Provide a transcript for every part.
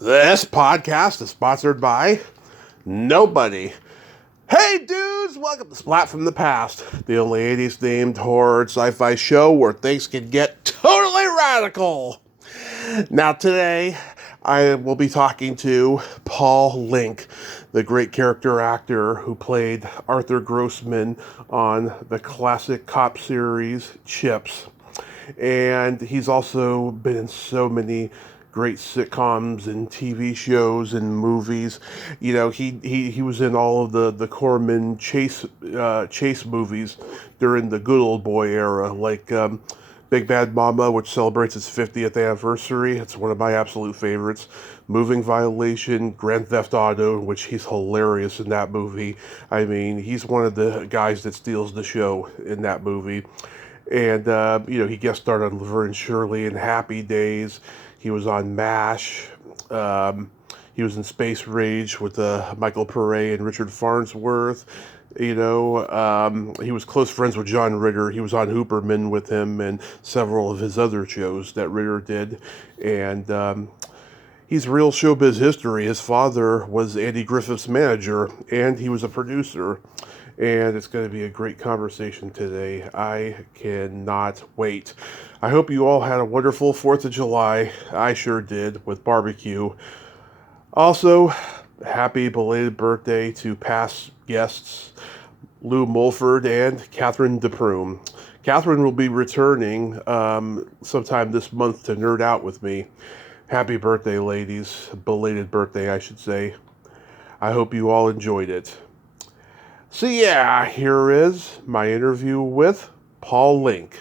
This podcast is sponsored by nobody. Hey dudes, welcome to Splat from the Past, the only 80s themed horror and sci-fi show where things can get totally radical. Now today, I will be talking to Paul Linke, the great character actor who played Arthur Grossman on the classic cop series Chips. And he's also been in so many great sitcoms and TV shows and movies. You know, he was in all of the Corman Chase movies during the good old boy era, like Big Bad Mama, which celebrates its 50th anniversary. It's one of my absolute favorites. Moving Violation, Grand Theft Auto, which he's hilarious in that movie. I mean, he's one of the guys that steals the show in that movie. And, he guest starred on Laverne and Shirley and Happy Days. He was on MASH. He was in Space Rage with Michael Pare and Richard Farnsworth. He was close friends with John Ritter. He was on Hooperman with him and several of his other shows that Ritter did. And he's real showbiz history. His father was Andy Griffith's manager, and he was a producer. And it's going to be a great conversation today. I cannot wait. I hope you all had a wonderful 4th of July. I sure did, with barbecue. Also, happy belated birthday to past guests Lou Mulford and Catherine DePrume. Catherine will be returning sometime this month to nerd out with me. Happy birthday, ladies. Belated birthday, I should say. I hope you all enjoyed it. So yeah, here is my interview with Paul Linke.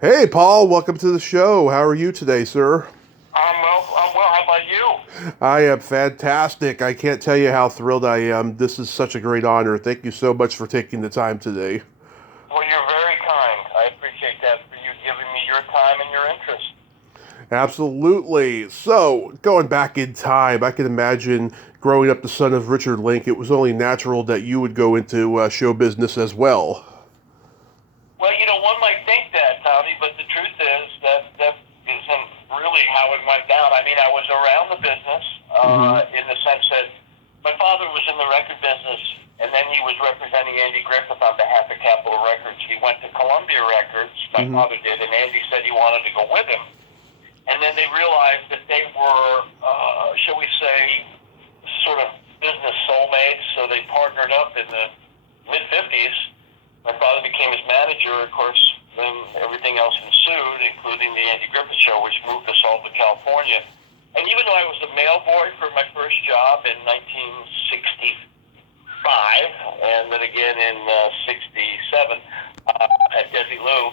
Hey Paul, welcome to the show. How are you today, sir? I'm well. How about you? I am fantastic. I can't tell you how thrilled I am. This is such a great honor. Thank you so much for taking the time today. Well, you're very kind. I appreciate that for you giving me your time and your interest. Absolutely. So, going back in time, I can imagine growing up the son of Richard Linke, it was only natural that you would go into show business as well. Well, one might think that, Tommy, but the truth is that isn't really how it went down. I mean, I was around the business in the sense that my father was in the record business, and then he was representing Andy Griffith on behalf of Capitol Records. He went to Columbia Records, my father did, and Andy said he wanted to go with him. And then they realized that they were, shall we say, sort of business soulmates, so they partnered up in the mid-50s. My father became his manager, of course, then everything else ensued, including the Andy Griffith Show, which moved us all to California. And even though I was a mail boy for my first job in 1965, and then again in 67 at Desi Lou,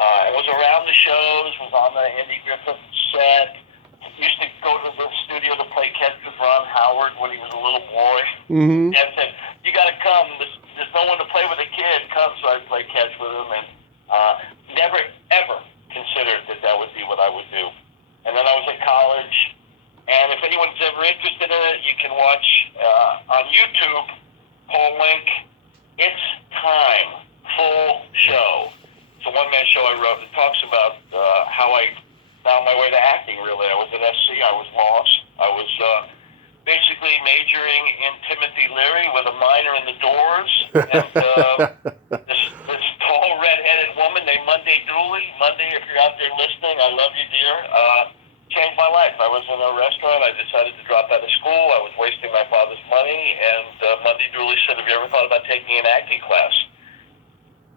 I was around the shows, was on the Andy Griffith set, used to go to the studio to play catch with Ron Howard when he was a little boy. And said, you got to come. There's no one to play with a kid. Come. So I'd play catch with him, and never, ever considered that would be what I would do. And then I was at college, and if anyone's ever interested in it, you can watch on YouTube, Paul Linke, It's Time, full show. It's a one-man show I wrote that talks about how I found my way to acting, really. I was at SC. I was lost. I was basically majoring in Timothy Leary with a minor in the Doors. And this tall, red-headed woman named Monday Dooley. Monday, if you're out there listening, I love you, dear. Changed my life. I was in a restaurant. I decided to drop out of school. I was wasting my father's money. And Monday Dooley said, have you ever thought about taking an acting class?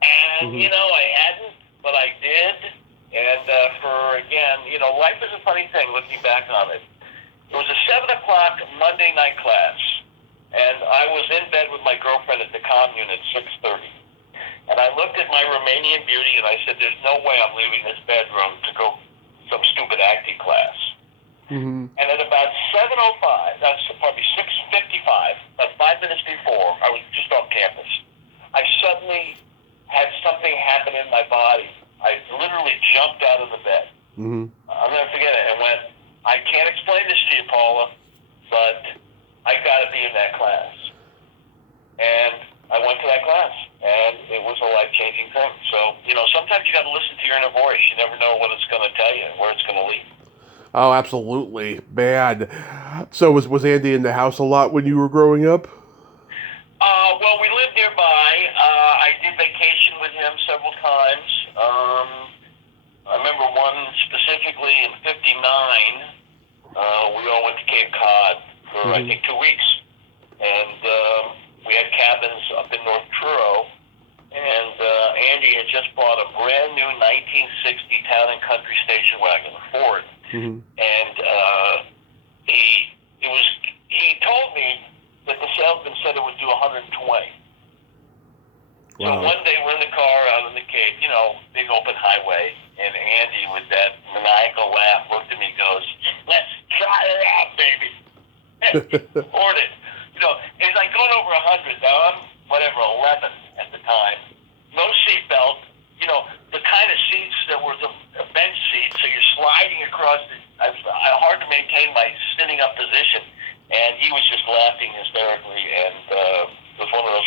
And, I hadn't, but I did. And life is a funny thing, looking back on it. It was a 7 o'clock Monday night class, and I was in bed with my girlfriend at the commune at 6:30. And I looked at my Romanian beauty, and I said, there's no way I'm leaving this bedroom to go some stupid acting class. And at about 6:55, about 5 minutes before, I was just off campus, I suddenly had something happen in my body. I literally jumped out of the bed. I'll never forget it. And went, I can't explain this to you, Paula, but I got to be in that class. And I went to that class, and it was a life-changing thing. So, sometimes you got to listen to your inner voice. You never know what it's going to tell it's going to lead. Oh, absolutely. Man. So was Andy in the house a lot when you were growing up? Well, we lived nearby. I did vacation with him several times. I remember one specifically in '59. We all went to Cape Cod for, I think, 2 weeks. And we had cabins up in North Truro. And Andy had just bought a brand new 1960 Town and Country station wagon, a Ford. And he told me that the salesman said it would do 120. Wow. So one day we're in the car out in the Cape, big open highway, and Andy with that maniacal laugh looked at me and goes, "Let's try it out, baby." Poured it. It's like going over 100. Now I'm 11 at the time. No seatbelt. The kind of seats that were the bench seats, so you're sliding across. Hard to maintain my sitting up position, and he was just laughing hysterically, and it was one of those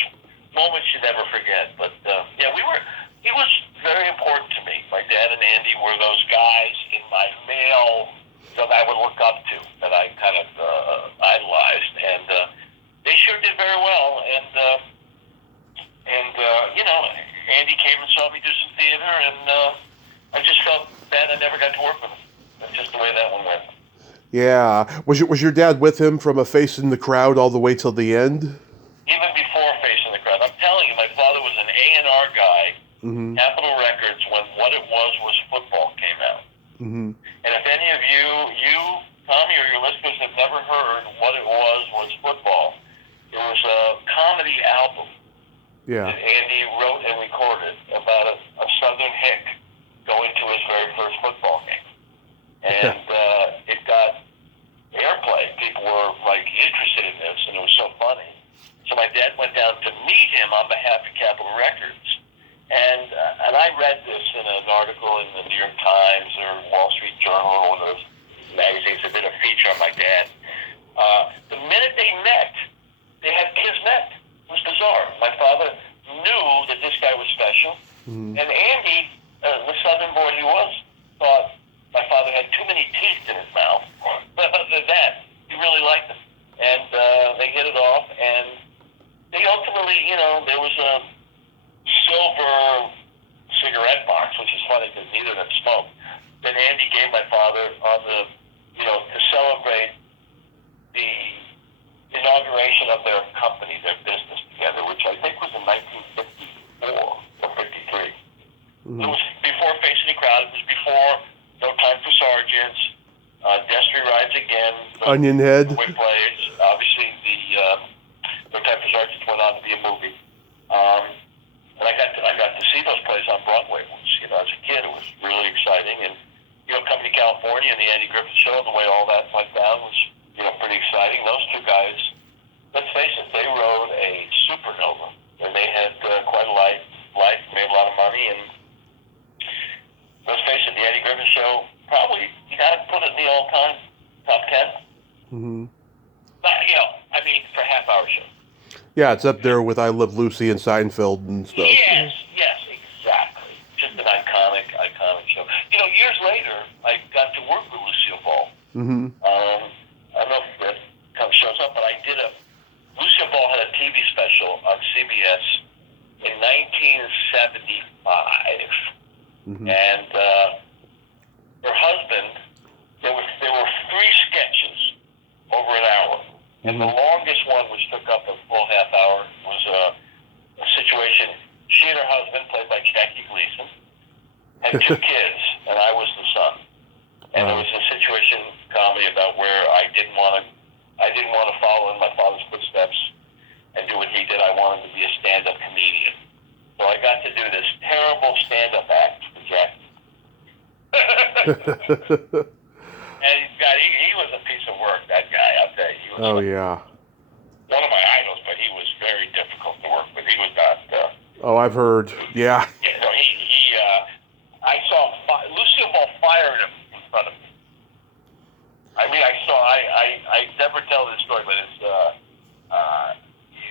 moments you never forget. But he was very important to me. My dad and Andy were those guys in my male that I would look up to, that I kind of idolized, and they sure did very well. And Andy came and saw me do some theater, and I just felt bad I never got to work with him. That's just the way that one went. Yeah. Was your dad with him from a face in the crowd all the way till the end? Even before facing the crowd. I'm telling you, my father was an A&R guy, Capitol Records, when what it was football came out. And if any of you, Tommy, or your listeners have never heard what it was football, it was a comedy album that Andy wrote and recorded about a Southern hick going to his very first football game. And it got airplay. People were interested in this, and it was so funny. So my dad went down to meet him on behalf of Capitol Records, and I read this in an article in the New York Times or Wall Street Journal or one of those magazines that did a feature on my dad. The minute they met, they had kismet. It was bizarre. My father knew that this guy was special, and Andy, the Southern boy he was, thought my father had too many teeth in his mouth. But other than that, he really liked him. And they hit it off, and they ultimately, there was a silver cigarette box, which is funny because neither of them smoked, that Andy gave my father on the, to celebrate the inauguration of their company, their business together, which I think was in 1954 or 53. It was before Facing the Crowd. It was before No Time for Sergeants, Destry Rides Again, Onion Head. Plays. Obviously, the No Time for Sergeants went on to be a movie. And I got to see those plays on Broadway. Which, as a kid, it was really exciting. And coming to California and the Andy Griffith Show, the way all that went down was pretty exciting. Those two guys, let's face it, they rode a supernova, and they had quite a life, made a lot of money, and let's face it, the Andy Griffith Show, probably, you got to put it in the all-time top 10. But, for half-hour show. Yeah, it's up there with I Love Lucy and Seinfeld and stuff. Yes, exactly. Just an iconic show. Years later, I got to work with Lucille Ball. I don't know if that kind of shows up, but Lucille Ball had a TV special on CBS in 1975. And her husband, there were 3 sketches over an hour. And the longest one, which took up a full half hour, was a situation. She and her husband, played by Jackie Gleason, had 2 kids, and I was the son. And there was a situation comedy about where I didn't want to follow in my father's footsteps and do what he did. I wanted to be a stand-up comedian. So I got to do this terrible stand-up act for Jackie. And God, he was a piece of work, that guy, I'll tell you. He was one of my idols, but he was very difficult to work with. He was not... I've heard. Yeah. I saw Lucille Ball fired him in front of me. I never tell this story, but it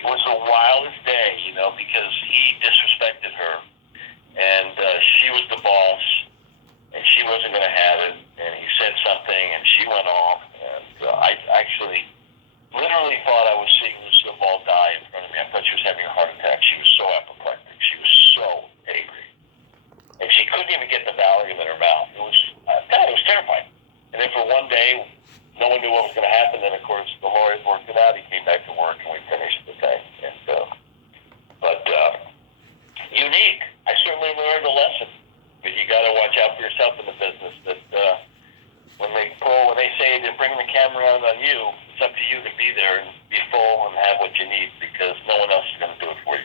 was the wildest day, because he disrespected her, and she was the boss, and she wasn't going to have it, and went off, and I actually literally thought I was seeing Lucille Ball die in front of me. I thought she was having a heart attack. She was so apoplectic. She was so angry. And she couldn't even get the Valium in her mouth. It was terrifying. And then for one day, no one knew what was going to happen. Then, of course, the lawyers worked it out. He came back to work, and we finished the thing. And, unique. I certainly learned a lesson. But you got to watch out for yourself in the business. That when they say they're bringing the camera out on you, it's up to you to be there and be full and have what you need, because no one else is going to do it for you.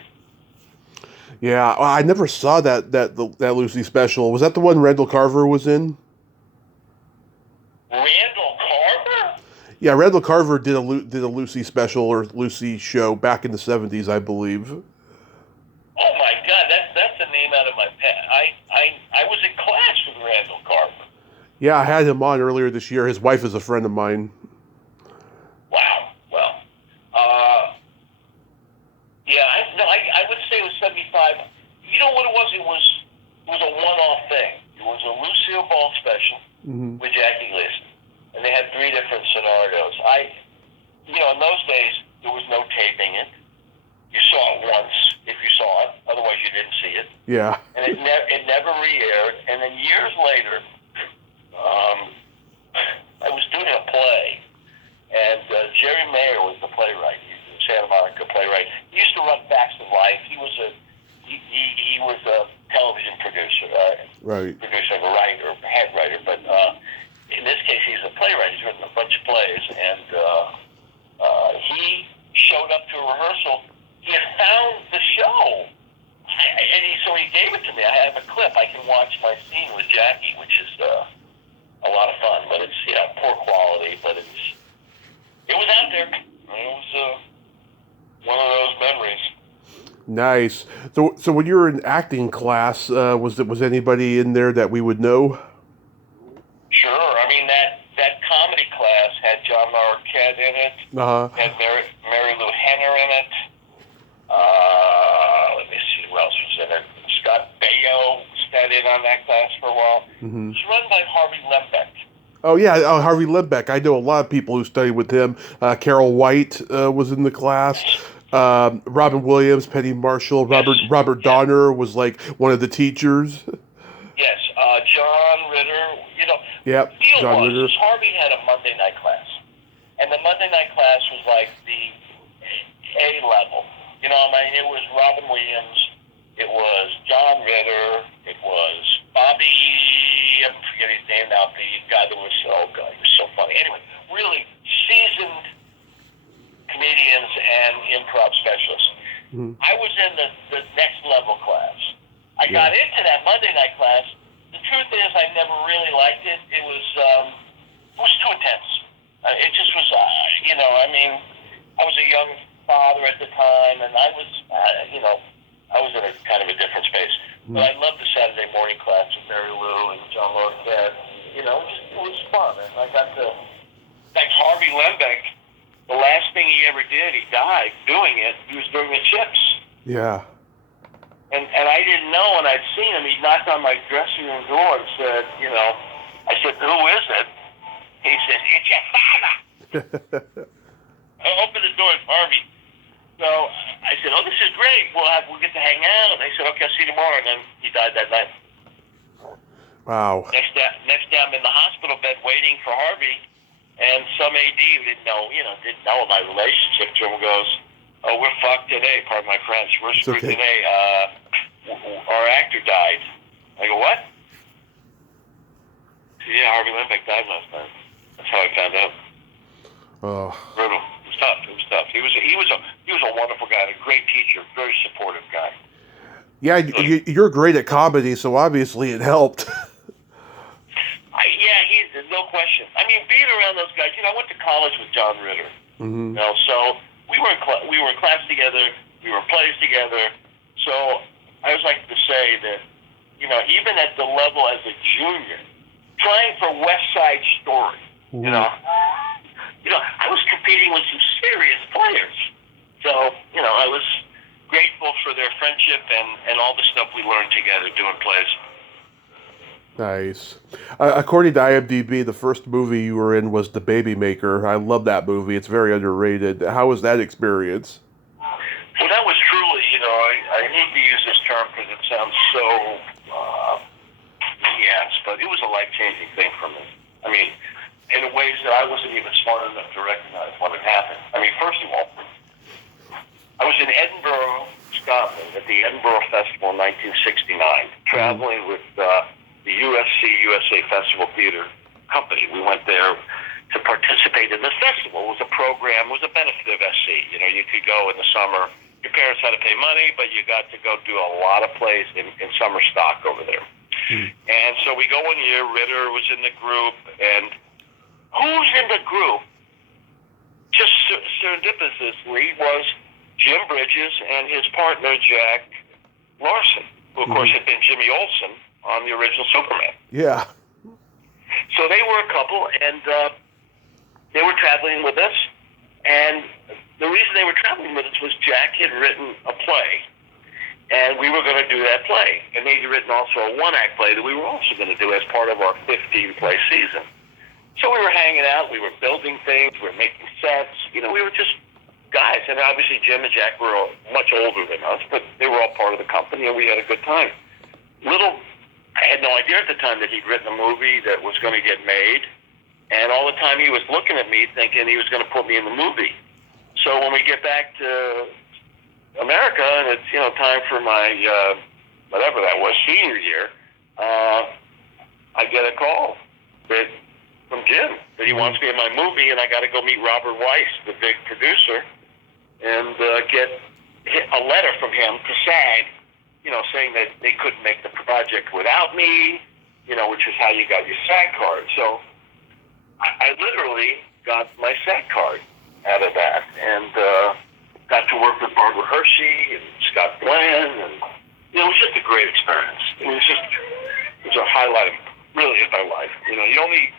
Yeah, I never saw that Lucy special. Was that the one Randall Carver was in? Randall Carver? Yeah, Randall Carver did a Lucy special or Lucy show back in the 70s, I believe. Oh my God, that's a name out of my past. I was in class with Randall Carver. Yeah, I had him on earlier this year. His wife is a friend of mine. Wow. Well, I would say it was 75. You know what it was? It was a one-off thing. It was a Lucille Ball special with Jackie Gleason, and they had 3 different scenarios. In those days, there was no taping it. You saw it once, if you saw it. Otherwise, you didn't see it. Yeah. And it never re-aired. And then years later, I was doing a play, and Jerry Mayer was the playwright. He's a Santa Monica playwright. He used to run Facts of Life. He was a television producer, right? Producer, a writer, head writer. But in this case, he's a playwright. He's written a bunch of plays, and he showed up to a rehearsal. He had found the show, and so he gave it to me. I have a clip. I can watch my scene with Jackie, which is a lot of fun, but it's poor quality, but it was out there. It was one of those memories. Nice. So when you were in acting class, was anybody in there that we would know? Sure. I mean, that comedy class had John Larroquette in it. Had Mary Lou Henner in it. Let me see who else was in it. Scott Baio sat in on that class for a while. It was run by Harvey Lembeck. Oh yeah, Harvey Lembeck. I know a lot of people who studied with him. Carol White was in the class. Robin Williams, Penny Marshall, Robert Donner was like one of the teachers. Yes, John Ritter. Yep, John Ritter. Harvey had a Monday night class, and the Monday night class was like the A level. It was Robin Williams, it was John Ritter, it was Bobby, I forget his name now, the guy that was, he was so funny. Anyway, really seasoned comedians and improv specialists. I was in the next level class. I got into that Monday night class. The truth is, I never really liked it. It was too intense. It just was, I was a young father at the time, and I was, I was in a kind of a different space. But I loved the Saturday morning class with Mary Lou and John Larroquette. It was fun. And I got to, like Harvey Lembeck, the last thing he ever did, he died doing it. He was doing the Chips. Yeah. And I didn't know, and I'd seen him. He knocked on my dressing room door and said, I said, who is it? He said, it's your father. I opened the door, it's Harvey. So I said, oh, this is great. We'll get to hang out. And they said, okay, I'll see you tomorrow. And then he died that night. Wow. Next day I'm in the hospital bed waiting for Harvey. And some AD who didn't know my relationship to him goes, oh, we're fucked today, pardon my French. We're screwed today. Our actor died. I go, what? He said, yeah, Harvey Lembeck died last night. That's how I found out. Oh. Brutal. It was tough. He was a wonderful guy, a great teacher, very supportive guy. Yeah, you're great at comedy, so obviously it helped. He's no question. I mean, being around those guys, I went to college with John Ritter. So we were in class together, we were plays together. So I always like to say that, even at the level as a junior, trying for West Side Story, I was competing with some serious players. So, I was grateful for their friendship and all the stuff we learned together doing plays. Nice. According to IMDb, the first movie you were in was The Baby Maker. I love that movie. It's very underrated. How was that experience? Well, that was truly, I hate to use this term because it sounds so, yes, but it was a life-changing thing for me. I mean, in ways that I wasn't even smart enough to recognize when it happened. I mean, first of all, I was in Edinburgh, Scotland, at the Edinburgh Festival in 1969, traveling with the USA Festival Theater Company. We went there to participate in this festival. It was a program, it was a benefit of SC. You could go in the summer. Your parents had to pay money, but you got to go do a lot of plays in summer stock over there. And so we go one year, Ritter was in the group, and who's in the group? Just serendipitously was Jim Bridges and his partner, Jack Larson, who, of course, had been Jimmy Olsen on the original Superman. Yeah. So they were a couple, and they were traveling with us. And the reason they were traveling with us was Jack had written a play, and we were going to do that play. And they'd written also a one-act play that we were also going to do as part of our 15-play season. So we were hanging out, we were building things, we were making sets. We were just guys. And obviously Jim and Jack were much older than us, but they were all part of the company, and we had a good time. I had no idea at the time that he'd written a movie that was going to get made, and all the time he was looking at me thinking he was going to put me in the movie. So when we get back to America, and it's time for my whatever that was, senior year, I get a call from Jim that he wants me in my movie, and I got to go meet Robert Weiss, the big producer, and get a letter from him to SAG, saying that they couldn't make the project without me, which is how you got your SAG card. So I literally got my SAG card out of that, and got to work with Barbara Hershey and Scott Glenn, and it was just a great experience. It was a highlight, really, of my life. You only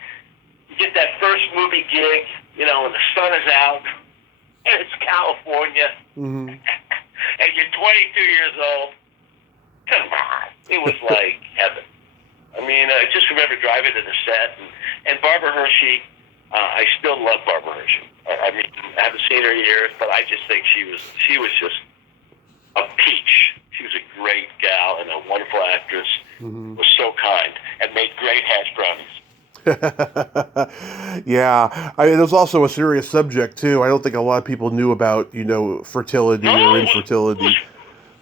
get that first movie gig, and the sun is out, and it's California, and you're 22 years old. Come on. It was like heaven. I mean, I just remember driving to the set, and Barbara Hershey, I still love Barbara Hershey. I mean, I haven't seen her in years, but I just think she was just a peach. She was a great gal and a wonderful actress, was so kind, and made great hash brownies. Yeah, it was also a serious subject too. I don't think a lot of people knew about fertility or infertility.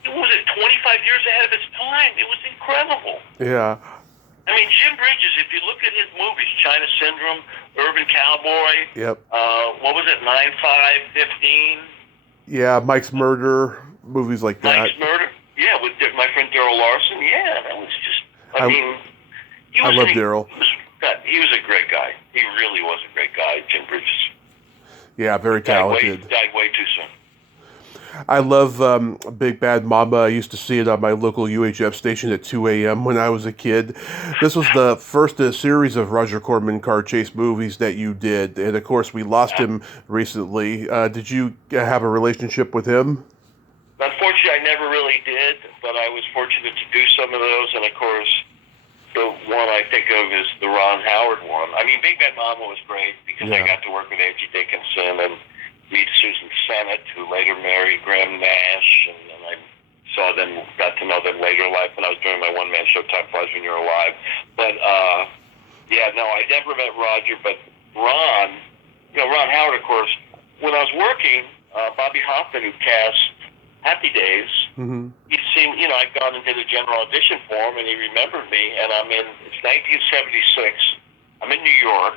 It was 25 years ahead of its time. It was incredible. Yeah. I mean, Jim Bridges, if you look at his movies, China Syndrome, Urban Cowboy, Yep. What was it, 9/5/15? Yeah, Mike's Murder, movies like that. Mike's Murder, yeah, with my friend Daryl Larson. Yeah, that was just, I mean, I love Daryl. He was a great guy. He really was a great guy, Jim Bridges. Yeah, very talented. Died way too soon. I love Big Bad Mama. I used to see it on my local UHF station at 2 a.m. when I was a kid. This was the first in a series of Roger Corman car chase movies that you did. And, of course, we lost him recently. Did you have a relationship with him? Unfortunately, I never really did, but I was fortunate to do some of those. And, of course, the one I think of is the Ron Howard one. I mean, Big Bad Mama was great because I got to work with Angie Dickinson and meet Susan Sennett, who later married Graham Nash, and I got to know them later in life when I was doing my one-man show, Time Flies When You're Alive. But, I never met Roger, but Ron Howard, of course, when I was working, Bobby Hoffman, who cast Happy Days, he'd seen, I'd gone and did a general audition for him, and he remembered me, and it's 1976, I'm in New York,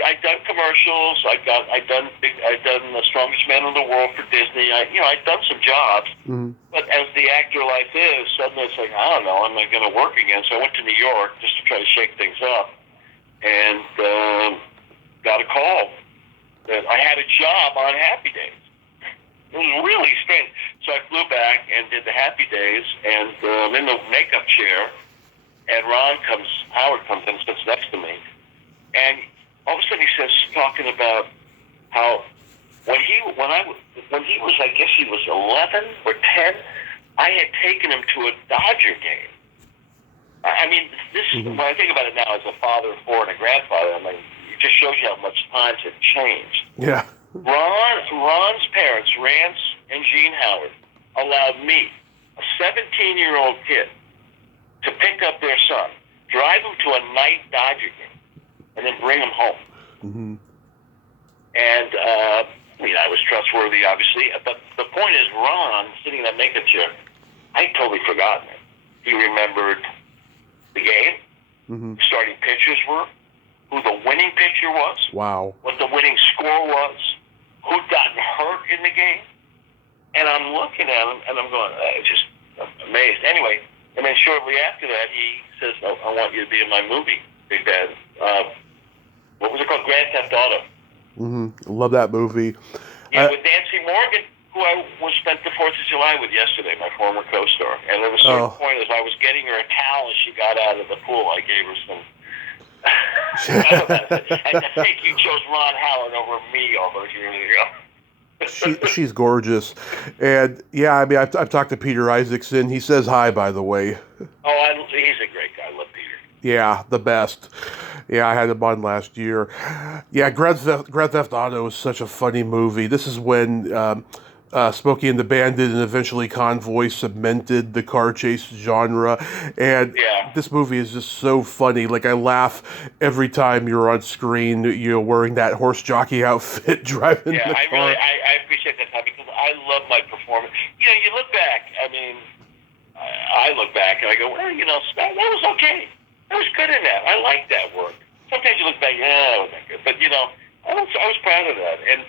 I'd done commercials. I'd done The Strongest Man in the World for Disney. I'd done some jobs. But as the actor life is, suddenly it's like, I don't know, am I going to work again? So I went to New York just to try to shake things up, and got a call that I had a job on Happy Days. It was really strange. So I flew back and did the Happy Days, and I'm in the makeup chair, and Howard comes in and sits next to me. And all of a sudden he says, talking about how when he was, I guess he was 11 or 10, I had taken him to a Dodger game. I mean, this when I think about it now as a father of four and a grandfather, I mean, it just shows you how much times have changed. Yeah. Ron's parents, Rance and Jean Howard, allowed me, a 17-year-old kid, to pick up their son, drive him to a night Dodger game, and then bring him home. Mm-hmm. And, I mean, I was trustworthy, obviously. But the point is, Ron, sitting in that makeup chair, I had totally forgotten it. He remembered the game, starting pitchers were, who the winning pitcher was, wow, what the winning score was, who'd gotten hurt in the game. And I'm looking at him, and I'm going, just amazed. Anyway, and then shortly after that, he says, I want you to be in my movie, Big Dad. What was it called? Grand Theft Auto. Love that movie. Yeah, with Nancy Morgan, who I spent the 4th of July with yesterday, my former co-star. And there was a certain point as I was getting her a towel as she got out of the pool, I gave her some... I think you chose Ron Howard over me all those years ago. She's gorgeous. And, yeah, I mean, I've talked to Peter Isaacson. He says hi, by the way. Oh, he's a great guy. I love Peter. Yeah, the best. Yeah, I had him on last year. Yeah, Grand Theft Auto is such a funny movie. This is when Smokey and the Bandit and eventually Convoy cemented the car chase genre. And this movie is just so funny. Like, I laugh every time you're on screen, wearing that horse jockey outfit driving the car. I appreciate that, Tom, because I love my performance. You look back, I mean, I look back and I go, well, that was okay. I was good in that. I like that work. Sometimes you look back, that wasn't good. But, I was proud of that. And,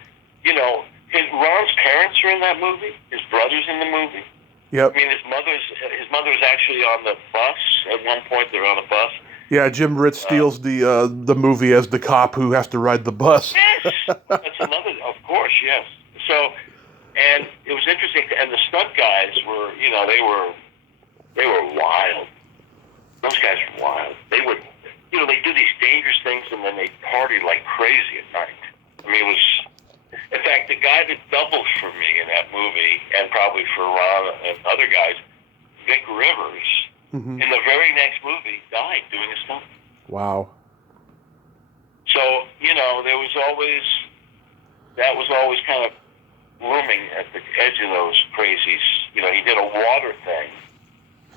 Ron's parents are in that movie. His brother's in the movie. Yep. I mean, his mother's actually on the bus. At one point, they're on a bus. Yeah, Jim Ritz steals the movie as the cop who has to ride the bus. Yes! That's another, of course, yes. So, and it was interesting. And the stunt guys were, they were wild. Those guys were wild. They would, they do these dangerous things and then they party like crazy at night. I mean, it was, in fact, the guy that doubles for me in that movie, and probably for Ron and other guys, Vic Rivers, in the very next movie, died doing a stunt. Wow. So, that was always kind of looming at the edge of those crazies. He did a water thing,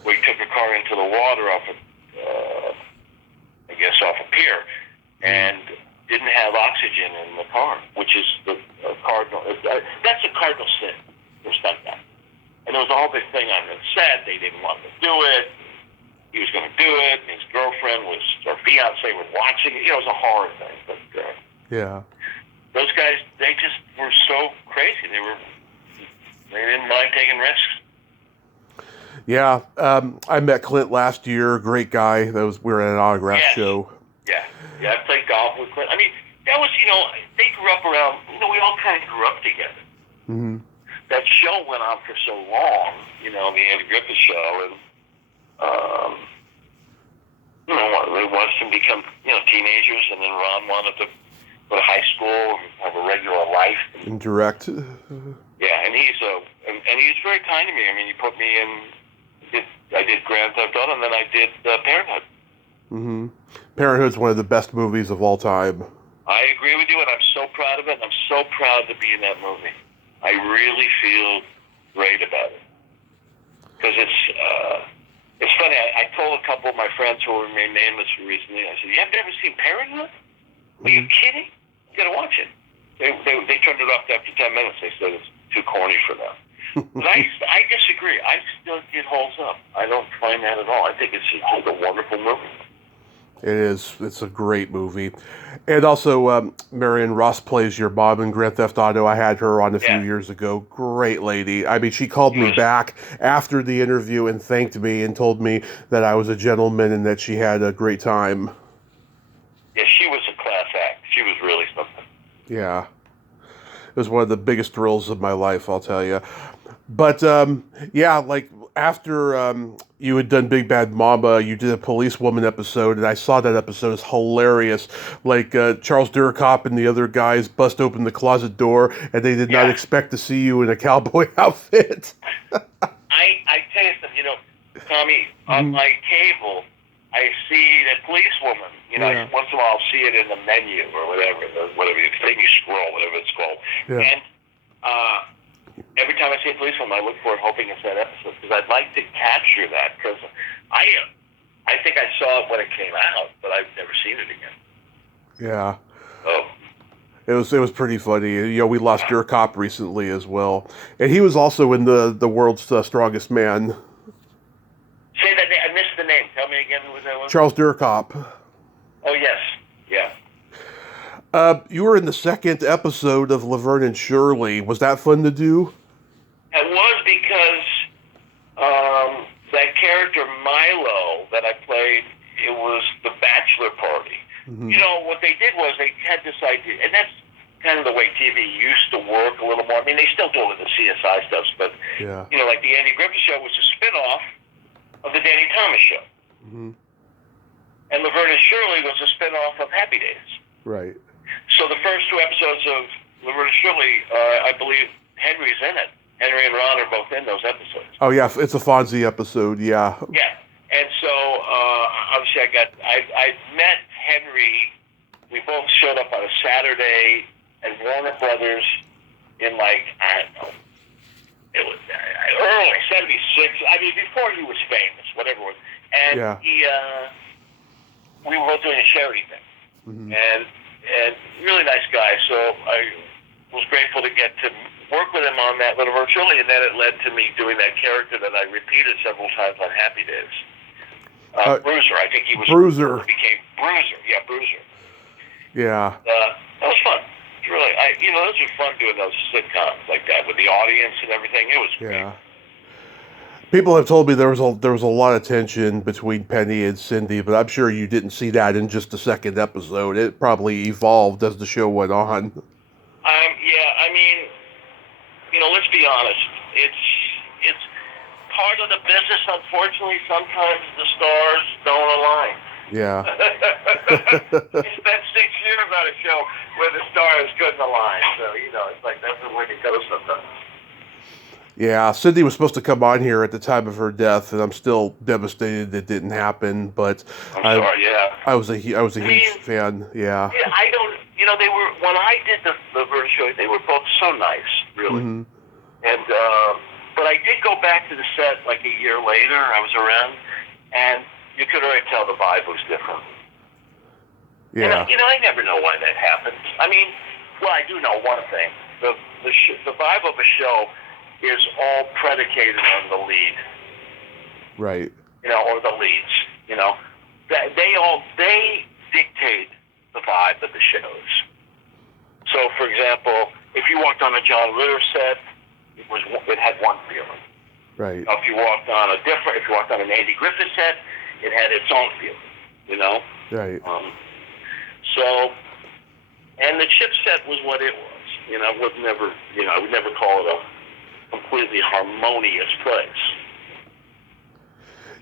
where he took a car into the water off a pier, and didn't have oxygen in the car, which is the cardinal. That's a cardinal sin for stunt guy. And there was a whole big thing on the set. They didn't want him to do it. He was going to do it. And his girlfriend or fiance was watching it. It was a horror thing. But those guys, they just were so crazy. They didn't mind taking risks. Yeah, I met Clint last year. Great guy. We were at an autograph show. Yeah, I played golf with Clint. I mean, that was, they grew up around, we all kind of grew up together. Mm-hmm. That show went on for so long, the Andy Griffith Show, and, they wanted to become, teenagers, and then Ron wanted to go to high school and have a regular life. And direct. Yeah, and he's very kind to me. I mean, he put me in. I did Grand Theft Auto, and then I did Parenthood. Mm-hmm. Parenthood's one of the best movies of all time. I agree with you, and I'm so proud of it. And I'm so proud to be in that movie. I really feel great about it because it's funny. I told a couple of my friends who were remain nameless recently. I said, "You have never seen Parenthood? Are you kidding? You got to watch it." They turned it off after 10 minutes. They said it's too corny for them. But I disagree. I still think it holds up. I don't find that at all. I think it's just a wonderful movie. It is. It's a great movie. And also, Marion Ross plays your mom in Grand Theft Auto. I had her on a few years ago. Great lady. I mean, she called me back after the interview and thanked me and told me that I was a gentleman and that she had a great time. Yeah, she was a class act. She was really something. Yeah. It was one of the biggest thrills of my life, I'll tell you. But, like, after you had done Big Bad Mama, you did a policewoman episode, and I saw that episode. It's hilarious. Like, Charles Duracop and the other guys bust open the closet door, and they did not expect to see you in a cowboy outfit. I tell you something, Tommy, on my table, I see the policewoman. You know, Yeah. once in a while I'll see it in the menu or whatever, the thing you scroll, whatever it's called. Yeah. And every time I see a policewoman, I look for it, hoping it's that episode, because I'd like to capture that. Because I think I saw it when it came out, but I've never seen it again. Yeah. Oh. It was pretty funny. You know, we lost Durkop recently as well, and he was also in the World's Strongest Man. Say that name. I missed the name. Tell me again who that was. Charles Durkop. Oh yes, yeah. You were in the second episode of Laverne and Shirley. Was that fun to do? It was because that character Milo that I played, it was the bachelor party. Mm-hmm. You know, what they did was they had this idea, and that's kind of the way TV used to work a little more. I mean, they still do it with the CSI stuff, but, Yeah. you know, like the Andy Griffith Show was a spinoff of the Danny Thomas Show. Mm-hmm. And Laverne and Shirley was a spinoff of Happy Days. Right. So the first two episodes of Laverne and Shirley, I believe Henry's in it. Henry and Ron are both in those episodes. Oh yeah, it's a Fonzie episode. Yeah. Yeah, and so obviously I met Henry. We both showed up on a Saturday at Warner Brothers in I don't know, it was early '76. I mean, before he was famous, whatever it was. And Yeah. we were both doing a charity thing, Mm-hmm. and really nice guy. So I was grateful to get to work with him on that little virtually, and then it led to me doing that character that I repeated several times on Happy Days. Bruiser, I think he was. Bruiser. Became Bruiser. Yeah, Bruiser. Yeah. That was fun. Really, those are fun doing those sitcoms like that with the audience and everything. It was great. Yeah. People have told me there was a lot of tension between Penny and Cindy, but I'm sure you didn't see that in just the second episode. It probably evolved as the show went on. Yeah, I mean, let's be honest. It's part of the business. Unfortunately, sometimes the stars don't align. Yeah. I spent 6 years on a show where the stars couldn't align. So, it's like that's the way it goes sometimes. Yeah, Cindy was supposed to come on here at the time of her death, and I'm still devastated it didn't happen. But I'm sorry, yeah. I was a huge fan. Yeah. Yeah, I don't. They were when I did the version show. They were both so nice, really. Mm-hmm. And but I did go back to the set like a year later. I was around, and you could already tell the vibe was different. Yeah. And, I never know why that happens. I mean, well, I do know one thing: the vibe of a show is all predicated on the lead. Right. Or the leads. They dictate the vibe of the shows. So, for example, if you walked on a John Ritter set, it had one feeling. Right. If you walked on an Andy Griffith set, it had its own feeling. Right. And the Chip set was what it was. I would never call it a completely harmonious place.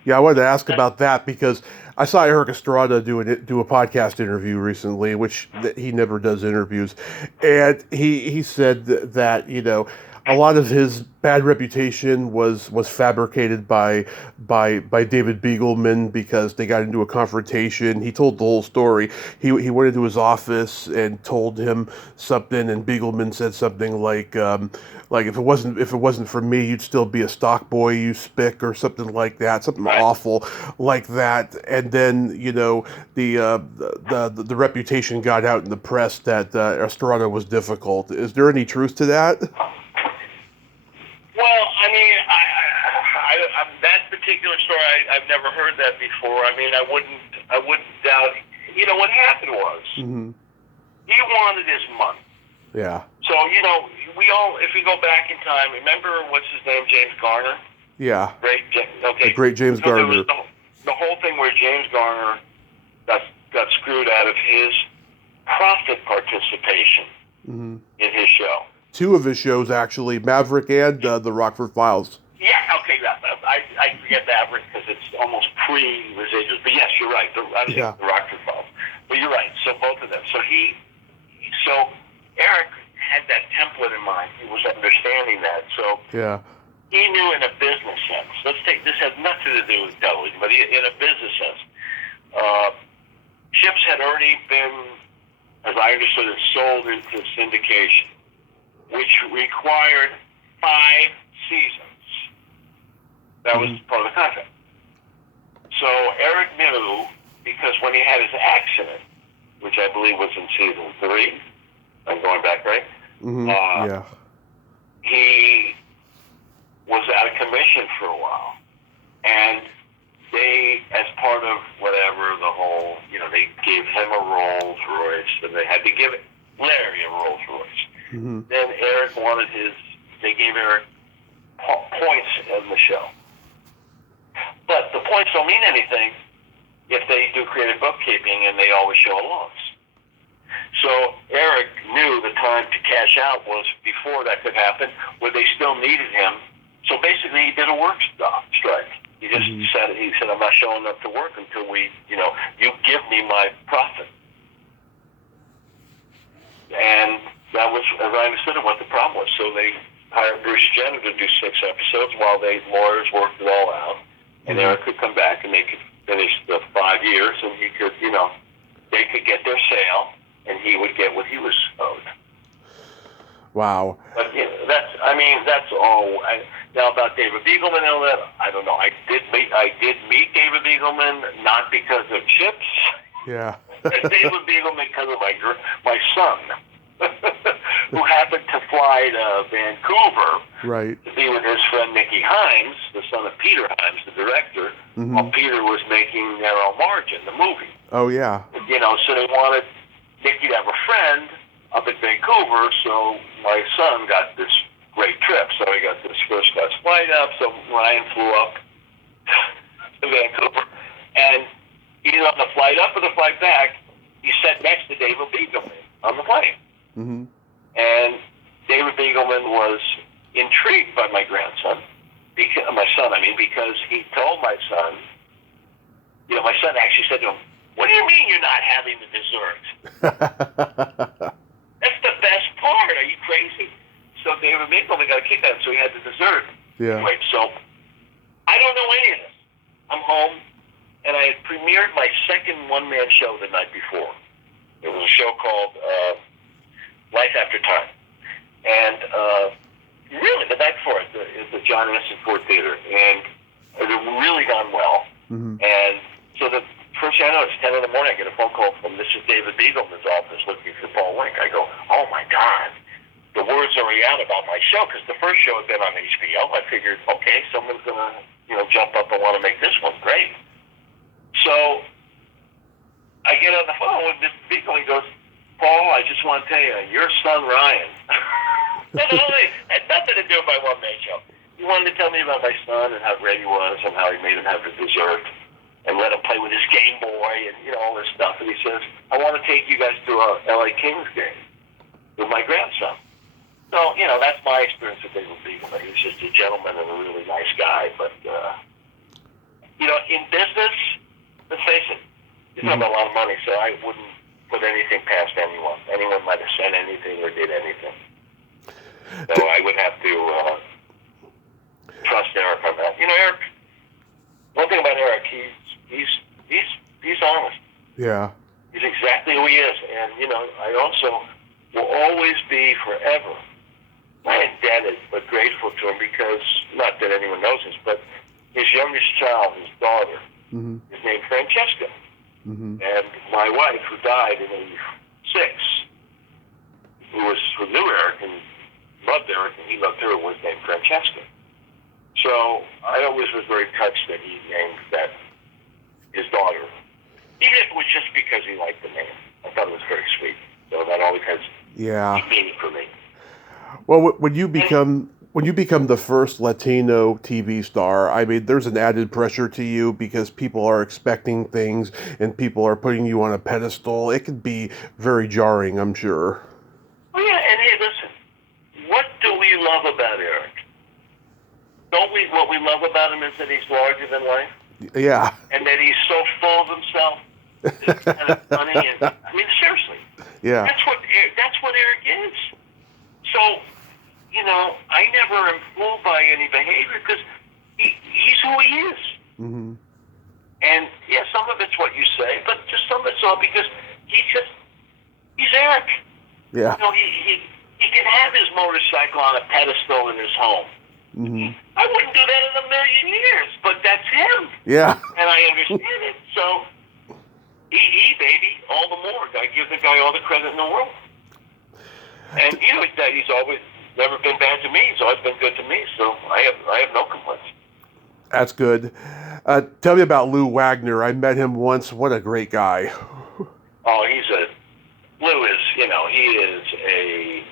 Yeah, I wanted to ask about that because I saw Eric Estrada do a podcast interview recently, which he never does interviews, and he said that a lot of his bad reputation was fabricated by David Beagleman because they got into a confrontation. He told the whole story. He went into his office and told him something, and Beagleman said something like if it wasn't for me, you'd still be a stock boy, you spick, or something like that, something awful like that. And then the reputation got out in the press that Estrada was difficult. Is there any truth to that? Well, I mean, I that particular story, I've never heard that before. I mean, I wouldn't doubt. What happened was he wanted his money. Yeah. So we all, if we go back in time, remember what's his name, James Garner? Yeah. The great James Garner. The whole thing where James Garner got screwed out of his profit participation in his show. Two of his shows, actually, Maverick and the Rockford Files. Yeah, okay, I forget Maverick because it's almost pre-residuals. But yes, you're right, the Rockford Files. But you're right, so both of them. So Eric had that template in mind. He was understanding that. So he knew in a business sense, this has nothing to do with television, but in a business sense, Chips had already been, as I understood it, sold into syndication, which required 5 seasons. That was part of the contract. So Eric knew, because when he had his accident, which I believe was in season 3, I'm going back, right? Yeah. He was out of commission for a while. And they, as part of whatever, the whole, they gave him a Rolls Royce, and they had to give Larry a Rolls Royce. Then Eric they gave Eric points in the show. But the points don't mean anything if they do creative bookkeeping and they always show a loss. So Eric knew the time to cash out was before that could happen, where they still needed him. So basically, he did a work strike. He just said, I'm not showing up to work until you give me my profit. And that was, as I understood it, what the problem was. So they hired Bruce Jenner to do 6 episodes while lawyers worked it all out. And Eric could come back and they could finish the 5 years, and he could, they could get their sale, and he would get what he was owed. Wow. But that's all. Now about David Beagleman and all that, I don't know. I did meet David Beagleman, not because of Chips. Yeah. David Beagleman because of my son, who happened to fly to Vancouver, right, to be with his friend Nicky Himes, the son of Peter Himes, the director, while Peter was making Narrow Margin, the movie. Oh, yeah. So they wanted Nicky to have a friend up at Vancouver, so my son got this great trip. So he got this first class flight up, so Ryan flew up to Vancouver, and either on the flight up or the flight back, he sat next to David Beagleman on the plane. And David Beagleman was intrigued by my grandson, because he told my son, my son actually said to him, "What do you mean you're not having the dessert? That's the best part. Are you crazy?" So David Beagleman got a kick out, so he had the dessert. Yeah. Wait, so I don't know any of this. I'm home, and I had premiered my second one-man show the night before. It was a show called Life After Time. And really, the night before, at the John Anderson Ford Theater. And it had really gone well. And so the first thing I know, it's 10 in the morning, I get a phone call from Mrs. David Beagleman's office looking for Paul Linke. I go, oh my God, the word's already out about my show, because the first show had been on HBO. I figured, okay, someone's going to jump up and want to make this one. Great. So I get on the phone with Mr. Beagleman. He goes, "Paul, I just want to tell you, your son Ryan." It had nothing to do with my one-man show. He wanted to tell me about my son and how great he was and how he made him have the dessert and let him play with his Game Boy and all this stuff. And he says, "I want to take you guys to a LA Kings game with my grandson." So, that's my experience with David Beagleman. He was just a gentleman and a really nice guy. But, in business, let's face it, he's not a lot of money, so I wouldn't put anything past anyone. Anyone might have said anything or did anything. So I would have to trust Eric on that. Eric, one thing about Eric, he's honest. Yeah. He's exactly who he is. And, I also will always be forever not indebted, but grateful to him, because, not that anyone knows this, but his youngest child, his daughter, is named Francesca. And my wife, who died in '86, who knew Eric and loved Eric, and he loved her, was named Francesca. So I always was very touched that he named that his daughter, even if it was just because he liked the name. I thought it was very sweet. So that always has meaning for me. Well, when you become the first Latino TV star, I mean, there's an added pressure to you, because people are expecting things and people are putting you on a pedestal. It could be very jarring, I'm sure. Oh, yeah, and hey, listen, what do we love about Eric? What we love about him is that he's larger than life? Yeah. And that he's so full of himself. It's kind of funny. And, I mean, seriously. Yeah. That's what Eric is. So, I never am fooled by any behavior, because he's who he is. And yes, some of it's what you say, but just some of it's all because he's Eric. Yeah. You know, he can have his motorcycle on a pedestal in his home. Mm-hmm. I wouldn't do that in a million years, but that's him. Yeah. And I understand it. So, baby, all the more. I give the guy all the credit in the world. And, you know, he's always never been bad to me. He's always been good to me. So I have no complaints. That's good. Tell me about Lou Wagner. I met him once. What a great guy. Oh, Lou is, you know, he is a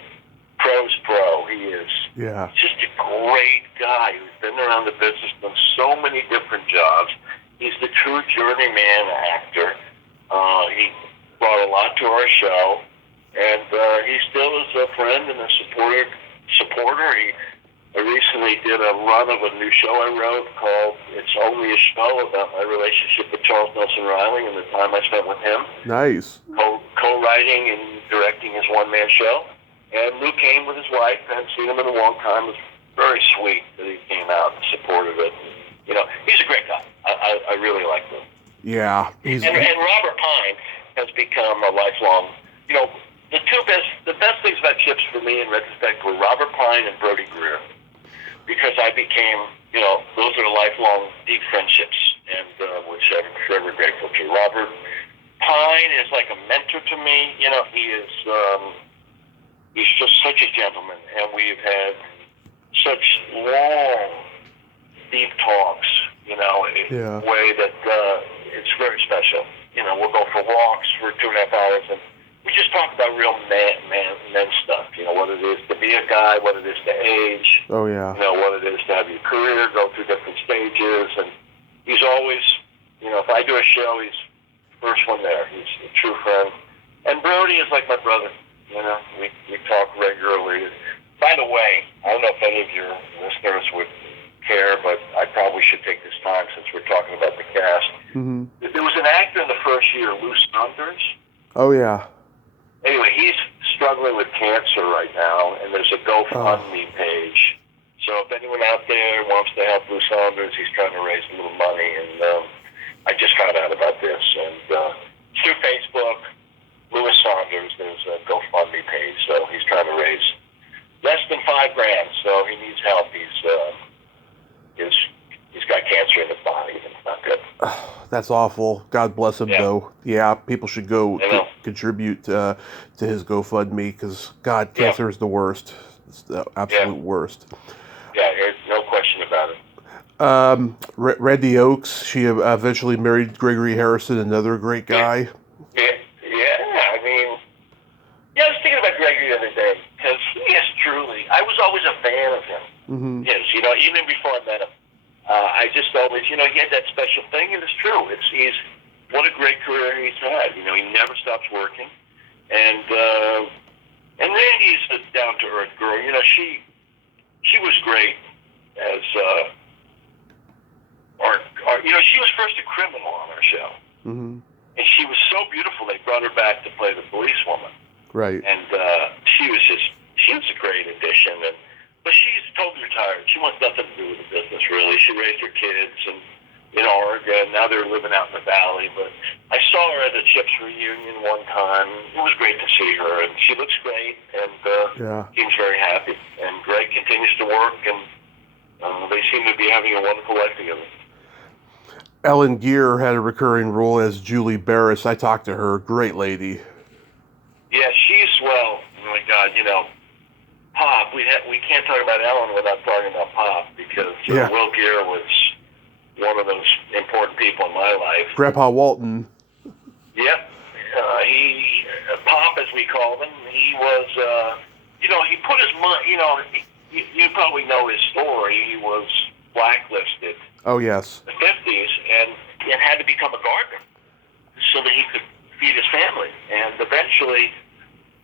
pro's pro. He is just a great guy who's been around the business, done so many different jobs. He's the true journeyman actor. He brought a lot to our show, and he still is a friend and a supporter. I recently did a run of a new show I wrote called It's Only a Show, about my relationship with Charles Nelson Riley and the time I spent with him. Nice. Co-writing and directing his one-man show. And Lou came with his wife. I hadn't seen him in a long time. It was very sweet that he came out and supported it. You know, he's a great guy. I really like him. Yeah. And Robert Pine has become a lifelong, you know, the best things about Chips for me in retrospect were Robert Pine and Brody Greer. Because I became, you know, those are lifelong deep friendships, and which I'm forever grateful to. Robert Pine is like a mentor to me. You know, he's just such a gentleman, and we've had such long, deep talks, you know, in a way that it's very special. You know, we'll go for walks for 2.5 hours, and we just talk about real men stuff. You know, what it is to be a guy, what it is to age. Oh, yeah. You know, what it is to have your career, go through different stages. And he's always, you know, if I do a show, he's the first one there. He's a true friend. And Brody is like my brother. You know, we talk regularly. By the way, I don't know if any of your listeners would care, but I probably should take this time since we're talking about the cast. Mm-hmm. There was an actor in the first year, Lou Saunders. Oh, yeah. Anyway, he's struggling with cancer right now, and there's a GoFundMe page. So if anyone out there wants to help Lou Saunders, he's trying to raise a little money, and I just found out about this. And through Facebook, Louis Saunders, there's a GoFundMe page, so he's trying to raise less than $5,000, so he needs help. He's got cancer in his body, and it's not good. That's awful. God bless him, though. Yeah, people should go contribute to his GoFundMe, because, cancer is the worst. It's the absolute worst. Yeah, there's no question about it. Randy Oakes, she eventually married Gregory Harrison, another great guy. I mean, I was thinking about Gregory the other day, because he is truly, I was always a fan of him. Mm-hmm. Yes, you know, even before I met him. I just always, you know, he had that special thing, and it's true. He's what a great career he's had. You know, he never stops working, and Randy's a down to earth girl. You know, she was great as you know, she was first a criminal on our show, and she was so beautiful. They brought her back to play the policewoman, right? And she was a great addition, but she's totally retired. She wants nothing to do with the business, really. She raised her kids in Oregon. Now they're living out in the valley. But I saw her at the Chips reunion one time. It was great to see her, and she looks great, and seems very happy. And Greg continues to work, and they seem to be having a wonderful life together. Ellen Gear had a recurring role as Julie Barris. I talked to her. Great lady. Yeah, she's, well, oh my God, you know, Pop, we can't talk about Ellen without talking about Pop, because Will Gear was one of those important people in my life. Grandpa Walton. Yep. Pop, as we called him, he was, you know, he put his money, you know, you probably know his story. He was blacklisted. Oh, yes. In the 50s, and had to become a gardener so that he could feed his family. And eventually,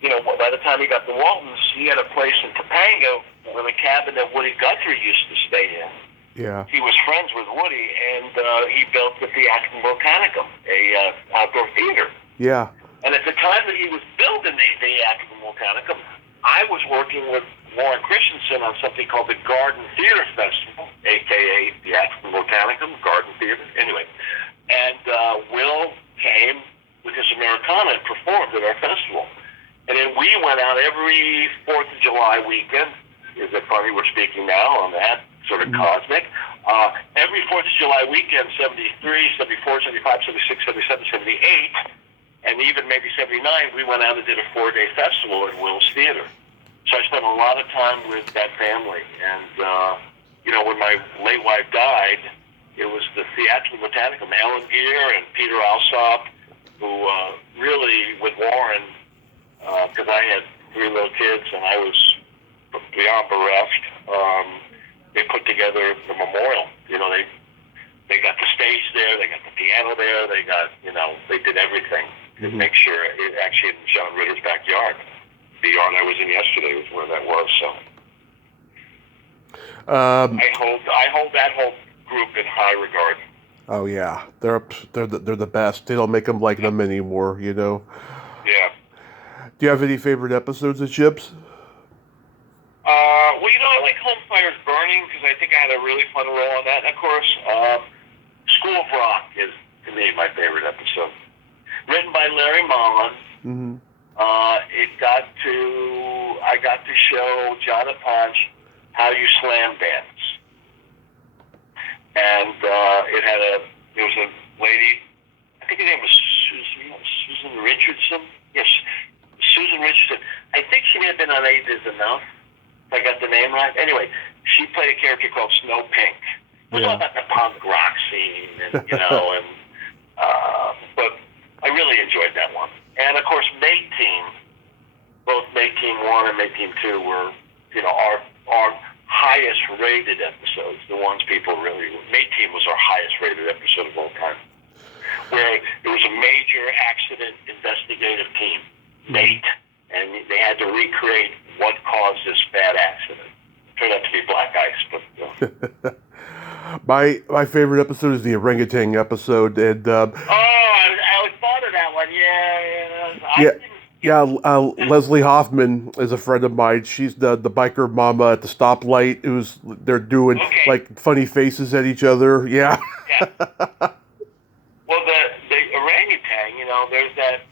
you know, by the time he got to Walton's, he had a place in Topanga with a cabin that Woody Guthrie used to stay in. Yeah. He was friends with Woody, and he built the Theatricum Volcanicum, a outdoor theater. Yeah. And at the time that he was building the Theatricum Volcanicum, I was working with Warren Christensen on something called the Garden Theater Festival, a.k.a. Theatricum Volcanicum, Garden Theater. Anyway, And Will came with his Americana and performed at our festival. And then we went out every 4th of July weekend. Is it funny we're speaking now on that sort of cosmic? Every 4th of July weekend, 73, 74, 75, 76, 77, 78, and even maybe 79, we went out and did a 4-day festival in Will's Theater. So I spent a lot of time with that family. And, when my late wife died, it was the Theatrical Botanicum, Alan Gear and Peter Alsop, who really, with Warren, because I had 3 little kids and I was beyond bereft, they put together the memorial. They got the stage there, they got the piano there, they got, they did everything to make sure it actually in John Ritter's backyard. The yard I was in yesterday was where that was. So I hold that whole group in high regard. Oh yeah, they're the best. They don't make them like them anymore, Yeah. Do you have any favorite episodes of Chips? Well, I like Home Fires Burning because I think I had a really fun role on that. And of course, School of Rock is, to me, my favorite episode. Written by Larry Mullen. Mm-hmm. I got to show John and Ponch how you slam dance. And there was a lady, I think her name was Susan Richardson. Yes, Susan Richardson. I think she may have been on Eight Is Enough, if I got the name right. Anyway, she played a character called Snow Pink. It was all about the punk rock scene, and but I really enjoyed that one. And of course, Mate Team, both Mate Team 1 and Mate Team 2 were, our highest rated episodes, the ones people really, Mate Team was our highest rated episode of all time, where there was a major accident investigative team, Mate, and they had to recreate what caused this bad accident. It turned out to be black ice, but... My favorite episode is the orangutan episode, and I thought of that one. Yeah. Leslie Hoffman is a friend of mine. She's the biker mama at the stoplight. They're doing like funny faces at each other. Yeah. Yeah. Well, the orangutan, there's that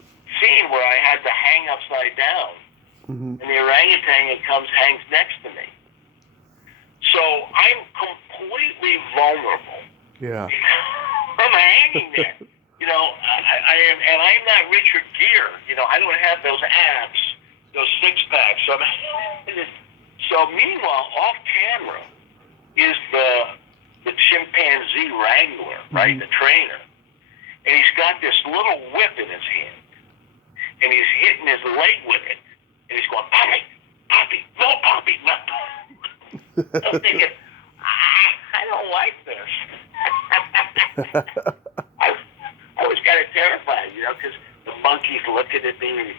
scene where I had to hang upside down, and the orangutan hangs next to me. So I'm completely vulnerable. Yeah. I'm hanging there. I am, and I'm not Richard Gere. I don't have those abs, those 6-packs. So meanwhile, off camera is the chimpanzee wrangler, right, the trainer, and he's got this little whip in his hand, and he's hitting his leg with it, and he's going, Poppy, Poppy, no Poppy, no. I'm thinking, I don't like this. I was kind of terrified, because the monkey's looking at me and he's,